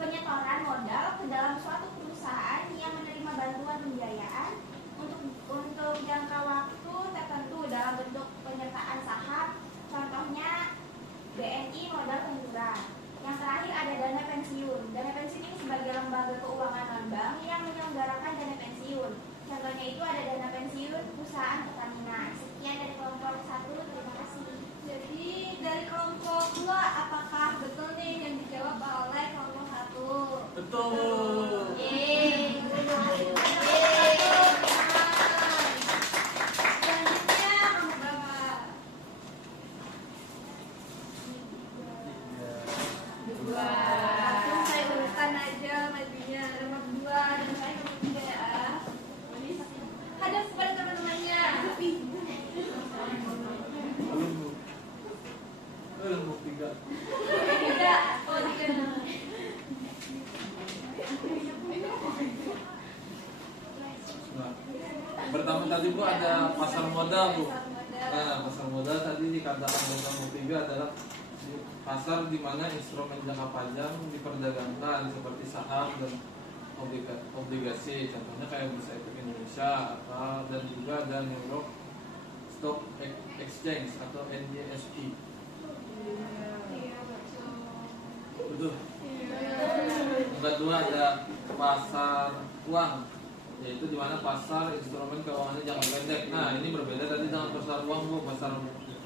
penyetoran modal ke dalam suatu perusahaan yang menerima bantuan pembiayaan untuk jangka waktu tertentu dalam bentuk penyertaan saham. Contohnya BNI modal ventura. Yang terakhir ada dana pensiun. Dana pensiun ini sebagai lembaga keuangan non-bank yang menyelenggarakan dana pensiun. Contohnya itu ada dana pensiun perusahaan Pertamina. Sekian dari kelompok 1, terima kasih. Jadi dari kelompok 2 apakah betul nih yang dijawab oleh kelompok 1? Betul. tadi Bu ada pasar modal Bu. Pasar modal. Nah, pasar modal tadi dikatakan dalam nomor 3 adalah pasar di mana instrumen jangka panjang diperdagangkan seperti saham dan obligasi. Contohnya kayak Bursa Efek Indonesia dan juga ada New York Stock Exchange atau NYSE. Betul. Yang kedua ada pasar uang, yaitu di mana pasar instrumen keuangannya jangka pendek. Nah, ini berbeda tadi dengan pasar uang Bu. Pasar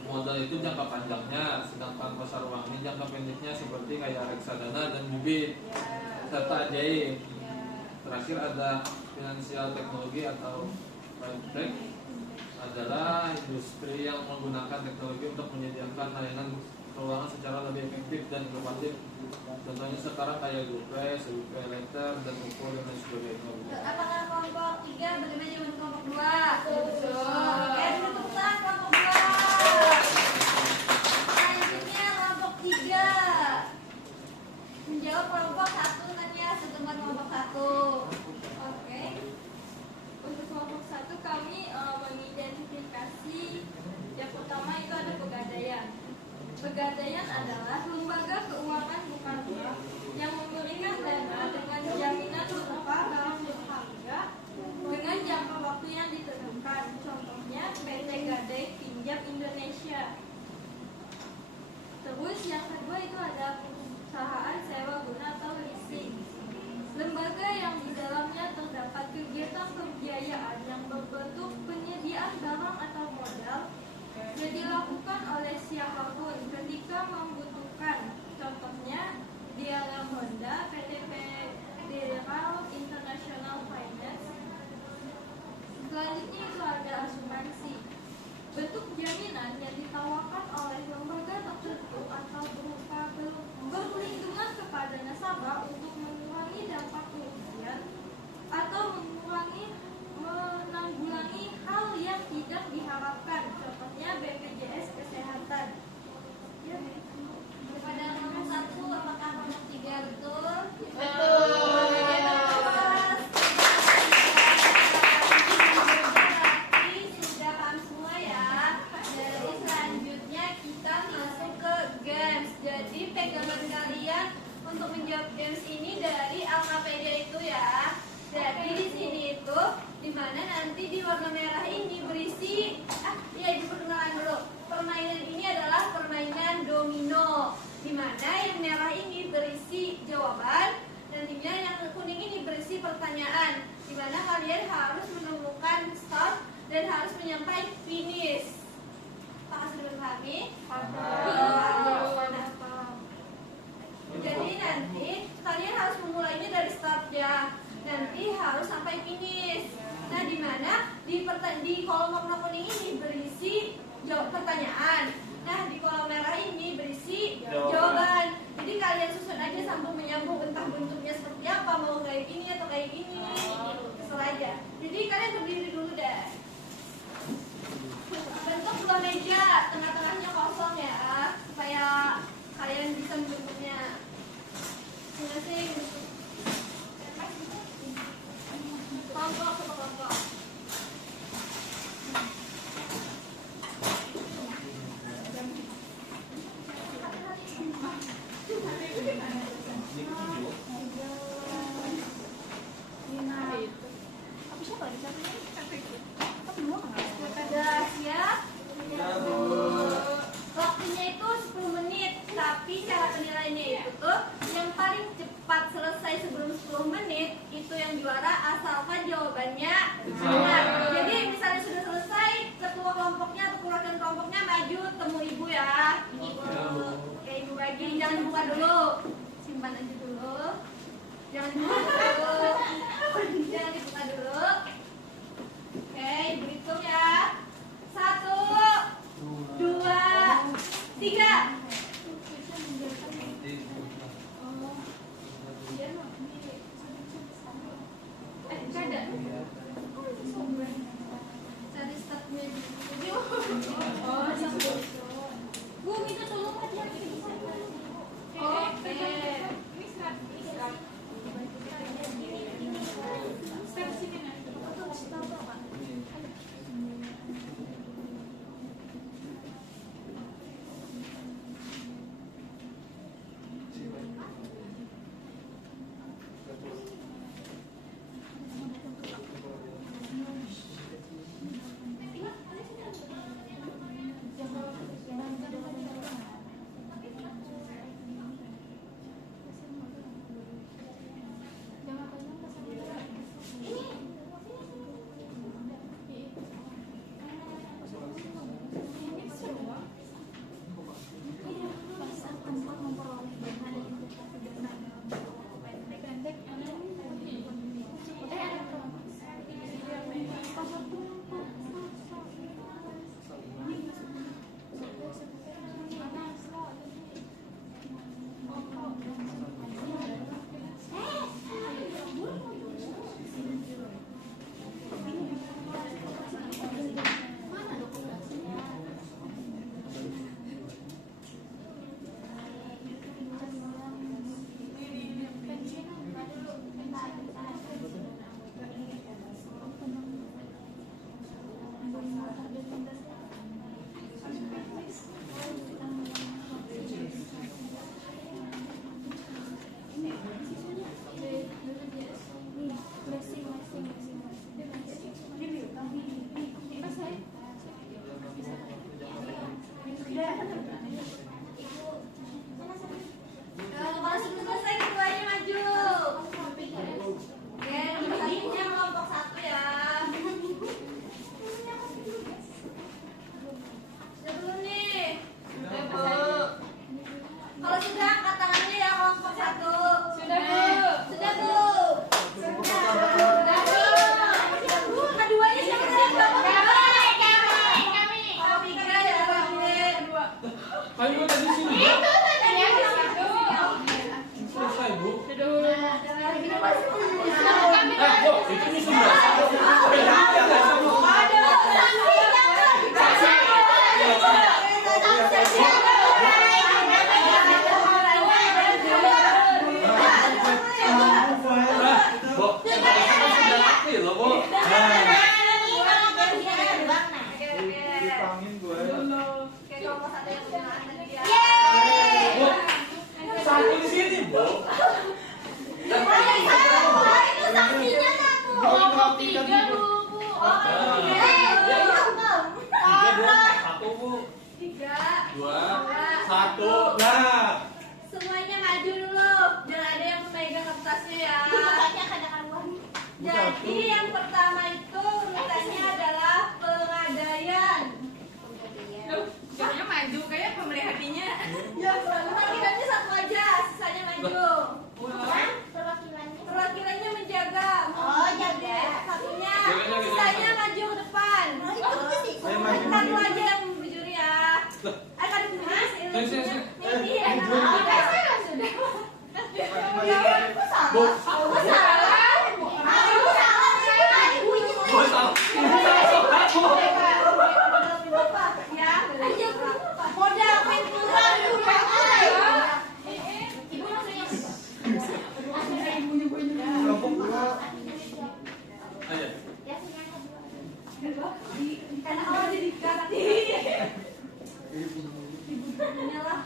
modal itu jangka panjangnya, sedangkan pasar uang ini jangka pendeknya seperti kayak reksadana dan bibit serta ajaib. Terakhir ada finansial teknologi atau fintech, adalah industri yang menggunakan teknologi untuk menyediakan layanan keuangan secara lebih efektif dan inovatif. Contohnya sekarang kayak GoPay, GoPay Later, dan Oppo dan lain sebagainya. Apakah kelompok 3 berbeda dengan kelompok 2? Oke, tepuk tangan kelompok 2. Selanjutnya kelompok 3 menjawab kelompok 1 kan ya, setelah kelompok 1. Oke. Untuk kelompok 1 kami mengidentifikasi yang pertama itu ada pegadaian. Pegadaian adalah lembaga keuangan bukan bank yang memberikan dana dengan jaminan berupa barang berharga dengan jangka waktu yang ditentukan. Contohnya PT Gadai Pinjam Indonesia. Terus yang kedua itu ada perusahaan sewa guna atau leasing. Lembaga yang di dalamnya terdapat kegiatan pembiayaan yang berbentuk penyediaan barang atau modal yang dilakukan oleh siapapun ketika membutuhkan. Contohnya Diagram Honda, PT Federal International Finance. Selanjutnya itu ada asuransi. Bentuk jaminan yang ditawarkan oleh lembaga tertentu atau berupa perlindungan kepada nasabah untuk mengurangi dampak kerugian atau menanggulangi hal yang tidak diharapkan. Contohnya BPJS Kesehatan. Ya. Pada kelompok 1, apakah kelompok 3 betul? Betul. Berarti sudah paham semua ya. Jadi selanjutnya kita masuk ke games. Jadi pegangan kalian untuk menjawab games ini dari Alkapedia itu ya. Jadi di sini itu dimana nanti di warna merah ini berisi ibu perkenalan dulu. Permainan ini adalah permainan domino, dimana yang merah ini berisi jawaban dan dimana yang kuning ini berisi pertanyaan, dimana kalian harus menemukan start dan harus menyampai finish. Apakah sudah memahami? Jadi nanti kalian harus memulainya dari start ya, nanti harus sampai finish. Nah, di mana di kolom warna kuning ini berisi pertanyaan. Nah, di kolom merah ini berisi jawaban. Jadi kalian susun aja sambung menyambung, entah bentuknya seperti apa, mau kayak gini atau kayak gini, terserah aja. Jadi kalian berdiri dulu deh. Bentuk dua meja, tengah-tengahnya kosong ya, supaya kalian bisa membentuknya. Masing-masing kelompok satu kelompok. Sudah siap? Waktunya itu 10 menit, tapi cara penilaiannya itu tuh yang paling cepat selesai sebelum 10 menit itu yang juara, asalkan jawabannya benar. Jadi misalnya sudah selesai, ketua kelompoknya atau perwakilan kelompoknya maju temu ibu ya. Oke, ibu bagi, jangan dibuka dulu, simpan aja dulu. Jangan dibuka dulu. Jangan dibuka dulu. Oke, ibu hitung ya. 1, 2, 3. Cari startnya dulu. Bu, minta tolong aja. Oke. tiga dulu bu. Tiga, dua, satu bu. 3, 2, 1. Nah, semuanya maju dulu. Jangan ada yang memegang kertasnya ya. Bukannya kadang-kadang Jadi yang pertama itu urutannya adalah pengadaian. Jangan maju kayak pemerhatinya. Ya, perwakilannya satu aja, sisanya maju. perwakilannya. Perwakilannya menjaga. Oh, jaga. Satunya, Jaga. sisanya maju ke depan. Saya maju. Satu aja yang membujur ya. Akan dibujur Sini. Ini ya. Saya sudah. bu. Gua salah. Ya, ayo modal pentura dulu. Ibu maksudnya Kelompok dua. Ayo. ya punya Karena awal jadi ganti. Inilah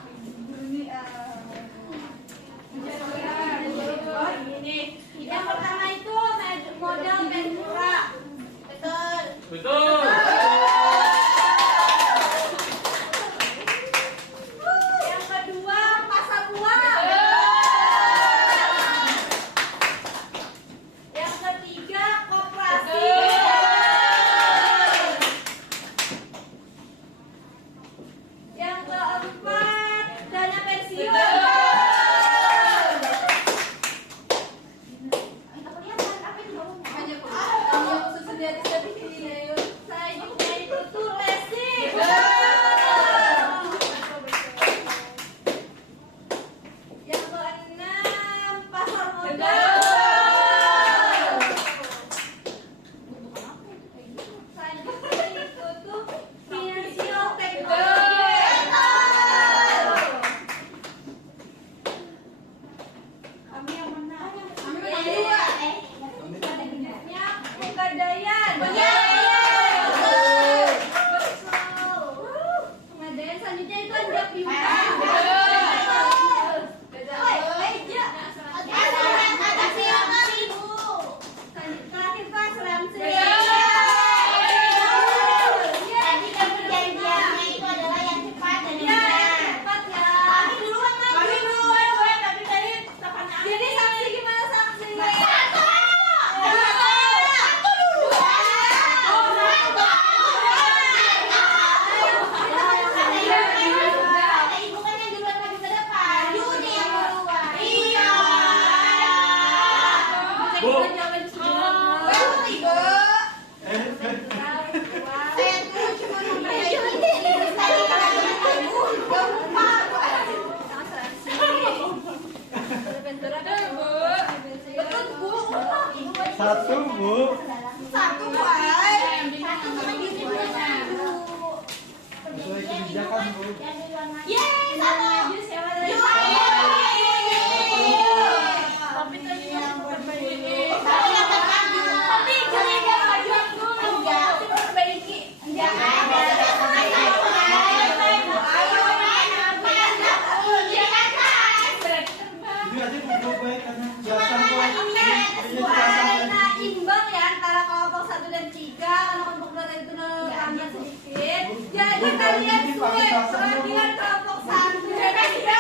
ini ini. Yang pertama itu modal pentura. betul. Betul. Yang kedua pasar uang. Yang ketiga koperasi. Yang keempat dana pensiun. Kelihatan apa di bawahnya? Yang khusus dari selanjutnya itu tuh resi. Yang keenam pasar modal. Selanjutnya itu tuh financial technology. Kami yang menang. Yang kedua, pegadaian. Pengadaian selanjutnya itu ada piutang. Terakhir Pak asuransi. Tadi kan perjanjiannya itu adalah yang cepat dan yang Ya, benar. cepat ya. Duluan maju. Tapi tadi tekannya Jadi saksi gimana saksi? Ibu kan yang duluan maju ke depan. Ibu nih yang duluan. Iya. Bu. Jawaban Saya tuh cuma memperbaiki tadi kata ibu. Betul Bu. Satu bu. Satu cuma gini duluan maju. Sesuai kebijakan bu. Yang duluan maju. Yeay, satu. Tapi tadi yang perbaiki. Tapi yang termaju. Tapi jangan yang maju dulu. Enggak. Perbaiki. Enggak ada. Itu aja bu baik karena jelasan bu. Karena imbang ya antara kelompok 1 dan 3, karena kelompok 2 itu lambat sedikit. Jadi kalian sulit perwakilan kelompok 1 dan 3.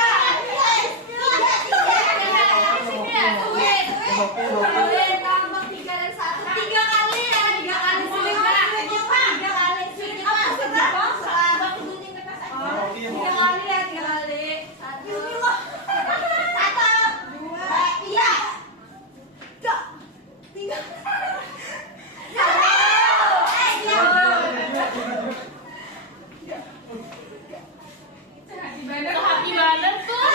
Kalian kelompok 3 dan 1 3 kali ya, 3 kali sulit. 3 kali sulit. Oke bu. 3 kali ya, 3 kali. Bandar hati banget tuh.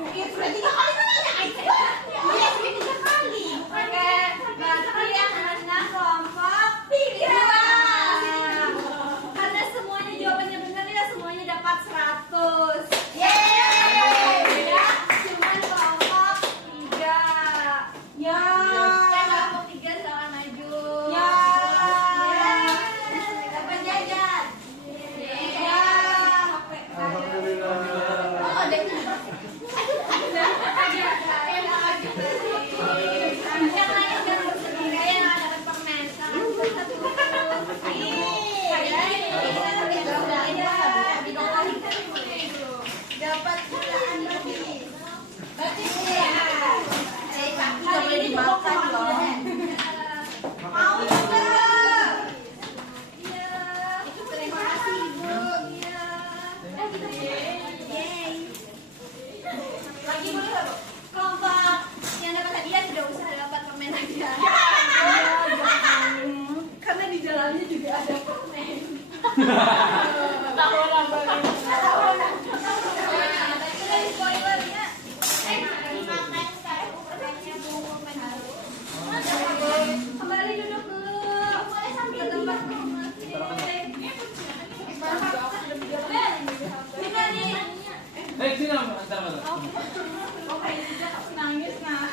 Oke, berarti yang menang kelompok 3. Karena semuanya jawabannya benar ya, semuanya dapat 100. Ya, Gimana, Bu? Kelompok yang dapat hadiah tidak usah dapat permen aja. Karena di dalamnya juga ada permen. Tahunan banget. Tahunan. Ini spoilernya. Makan sekarang permennya Bu, baru. Kembali duduk dulu. Boleh sambil Ke tempat diam. masing-masing. Kita nih. Sini antar mana? Nangis nah.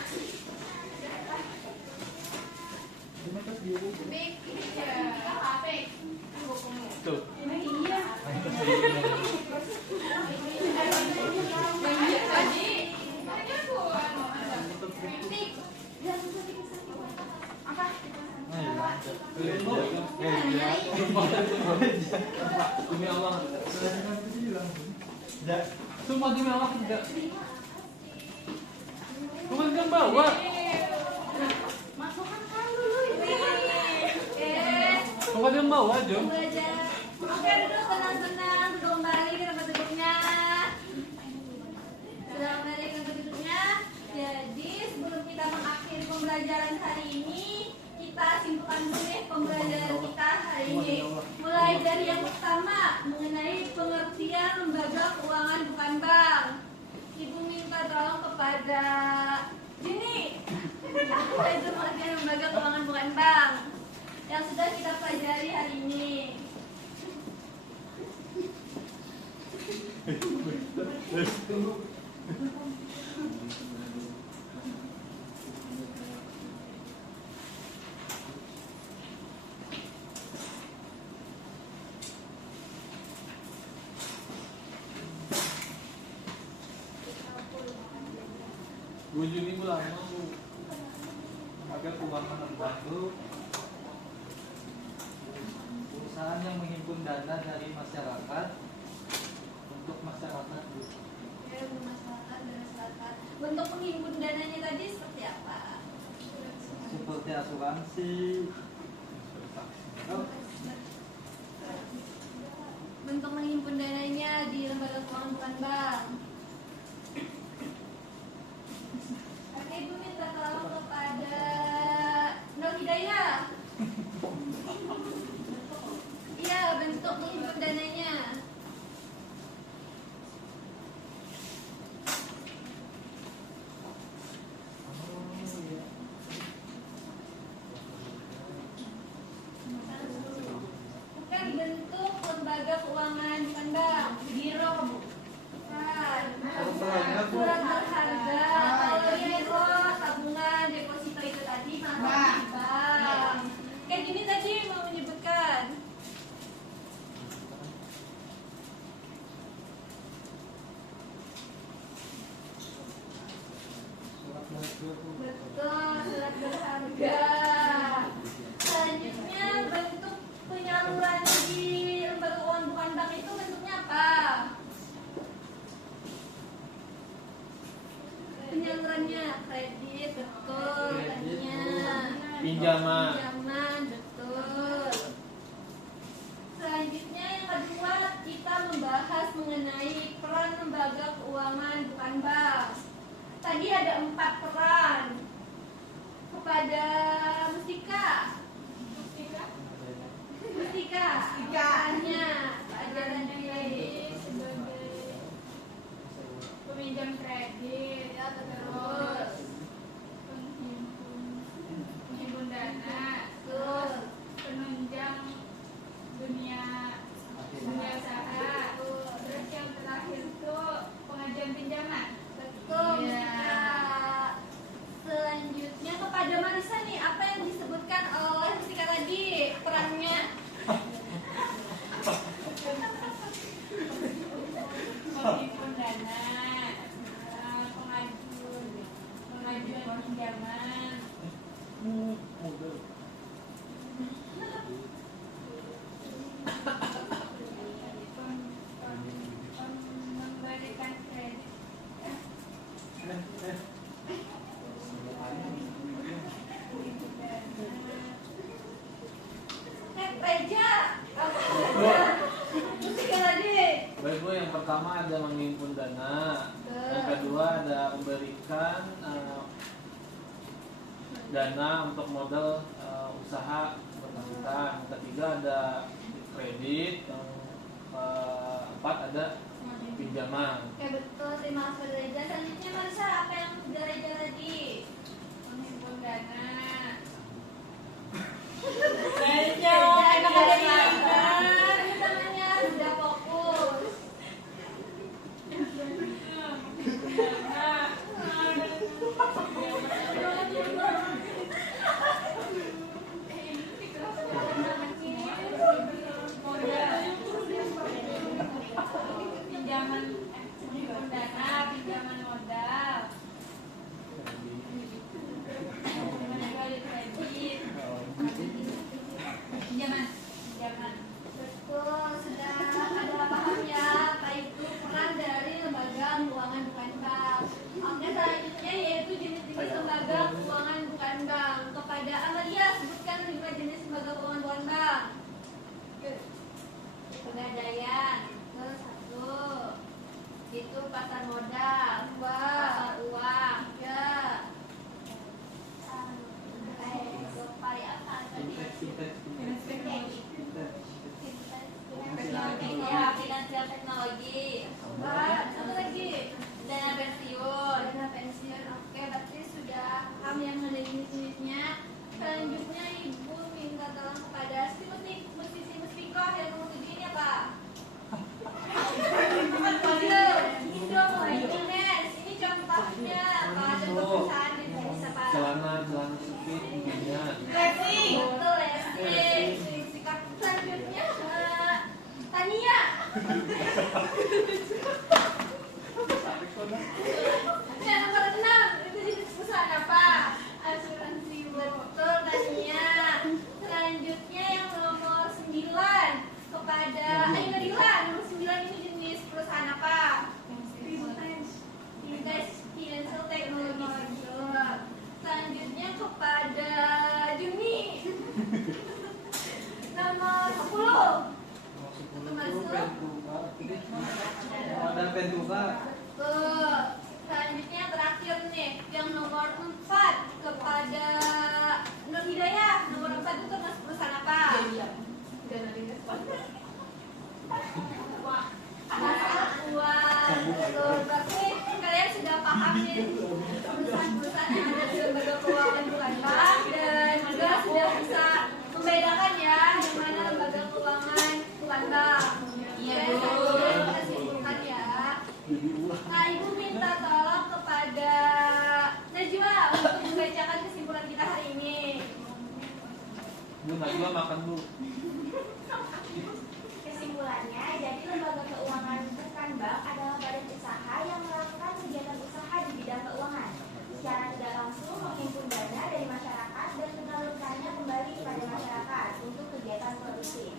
Tuh. Iya. Demi Allah. Sumpah demi Allah tidak. Kemarin kan bawa. Kemarin bawa Jom. Oke, duduk tenang-tenang, duduk kembali ke tempat duduknya. Sudah kembali ke tempat duduknya. Jadi sebelum kita mengakhiri pembelajaran hari ini, kita simpulkan dulu nih pembelajaran kita hari ini. Mulai dari yang pertama mengenai pengertian lembaga keuangan bukan bank. Ibu minta tolong kepada Jini. Apa itu pengertian lembaga keuangan bukan bank yang sudah kita pelajari hari ini? Bu Juni lama Bu. Agar keuangan membantu perusahaan yang menghimpun dana dari masyarakat untuk masyarakat. Ya, masyarakat dan masyarakat. Bentuk penghimpun dananya tadi seperti apa? Seperti asuransi. Bentuk menghimpun dananya di lembaga keuangan bukan bank. Oke, Ibu minta tolong kepada Nur Hidayah. Iya, bentuk menghimpun dananya. Bukan bentuk lembaga keuangan bukan bank, giro Bu. Bukan. Surat berharga. Kalau giro, tabungan, deposito itu tadi masuk di bank. Kayak gini tadi mau menyebutkan. Betul, surat berharga. Selanjutnya bentuk penyaluran di lembaga keuangan bukan bank itu bentuknya apa? Penyalurannya kredit, betul. Tadinya Pinjaman. pinjaman, betul. Selanjutnya yang kedua kita membahas mengenai peran lembaga keuangan bukan bank. Tadi ada 4 peran. Kepada Mustika. Perannya pelajarannya sebagai peminjam kredit, ya terus penghimpun dana, terus penunjang dunia usaha, terus yang terakhir itu pengajuan pinjaman. betul. Iya. Mustika. Selanjutnya kepada Marisa nih, apa yang disebutkan oleh Mustika tadi perannya? Penghimpun dana, pengajuan pinjaman, memberikan kredit. Reja, apa Reja? Mustika tadi. Baik Bu, yang pertama ada menghimpun dana. Yang kedua ada berikan dana untuk modal usaha bersangkutan. Ketiga ada kredit. Yang keempat ada pinjaman. Oke, betul. Terima kasih Pak Reza. Selanjutnya Marisa, apa yang sudah Reza tadi? Menghimpun dana. Reza, enak ada di teman-temannya sudah fokus. Pinjaman dana, pinjaman modal, kredit, pinjaman. Betul, sudah ada paham ya apa itu peran dari lembaga keuangan bukan bank. Oke, selanjutnya yaitu jenis-jenis lembaga keuangan bukan bank. Kepada Amalia, sebutkan 5 jenis lembaga keuangan bukan bank. Pegadaian, satu, itu pasar modal, pasar uang, ya. Paling apa tadi? Finansial teknologi. Apa lagi? Dana pensiun. Oke, berarti sudah paham yang ada jenis-jenisnya. Selanjutnya Ibu minta tolong kepada musisi muspikoh yang nomor 7 ini apa? Ini contohnya apa? Contoh perusahaan di Indonesia apa? Celana sempit punya. Betul, Lesti. Sikap selanjutnya Tania. Yang nomor 6 itu jenis perusahaan apa? Asuransi. Betul, Tania. Selanjutnya yang nomor 9 kepada Ayu Nadila. Nomor 9 ini jenis perusahaan apa? Financial Technology. Selanjutnya kepada Juni. Nomor 10. Modal Ventura. Betul. Selanjutnya yang terakhir nih, yang nomor 4 kepada Nur Hidayah. Nomor 4 itu termasuk perusahaan apa? Pasar uang. Betul. Berarti kalian sudah paham nih perusahaan-perusahaan yang ada di lembaga keuangan bukan bank, dan juga sudah bisa membedakan ya yang mana lembaga keuangan bukan bank. Iya, Bu. Kita simpulkan ya. Nah, Ibu minta tolong kepada Najwa untuk membacakan kesimpulan kita hari ini. Bu Najwa makan Bu. Kesimpulannya, jadi lembaga keuangan bukan bank adalah badan usaha yang melakukan kegiatan usaha di bidang keuangan. Secara tidak langsung menghimpun dana dari masyarakat dan menyalurkannya kembali kepada masyarakat untuk kegiatan produktif.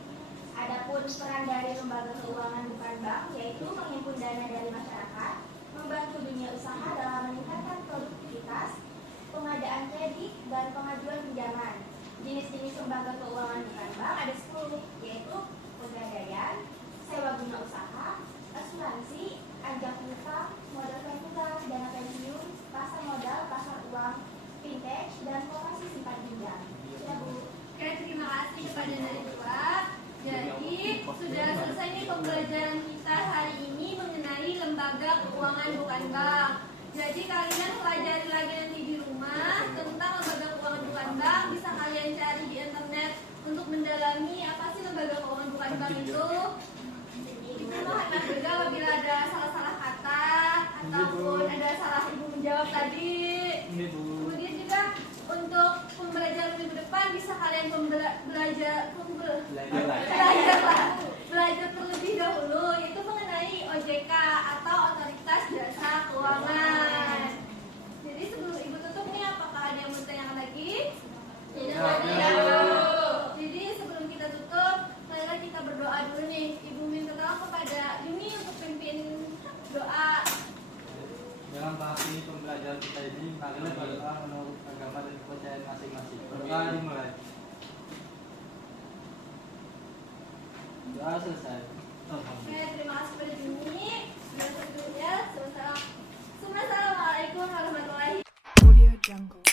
Adapun peran dari lembaga keuangan bukan bank yaitu menghimpun dana dari masyarakat, membantu dunia usaha dalam meningkatkan produktivitas, pengadaan kredit, dan pengajuan pinjaman. Jenis-jenis lembaga keuangan bukan bank ada 10, yaitu pegadaian, sewa guna usaha, asuransi, ajak utang, modal ventura, dana pensiun, pasar modal, pasar uang, fintech, dan koperasi simpan pinjam. Ya, Bu. Oke, terima kasih kepada Najwa. Jadi sudah selesai nih pembelajaran kita hari ini mengenai lembaga keuangan bukan bank. Jadi kalian pelajari lagi nanti di rumah tentang lembaga keuangan bukan bank. Bisa kalian cari di internet untuk mendalami apa sih lembaga keuangan bukan bank itu. Ibu mohon maaf juga apabila ada salah-salah kata ataupun ada salah Ibu menjawab tadi. Ini Bu. Kemudian juga untuk pembelajaran minggu depan bisa kalian belajar terlebih dahulu, yaitu mengenai OJK atau Otoritas Jasa Keuangan. Jadi sebelum Ibu tutup nih, apakah ada yang mau ditanyakan lagi? Jadi sebelum kita tutup, marilah kita berdoa dulu nih. Ibu minta tolong kepada Yuni untuk pimpin doa. Dalam mengakhiri pembelajaran kita ini, marilah berdoa menurut agama dan kepercayaan masing-masing. Berdoa dimulai. Doa selesai. Oke, terima kasih kepada Yuni. Dan tentunya, Assalamualaikum. Wassalamualaikum warahmatullahi Audio Jungle.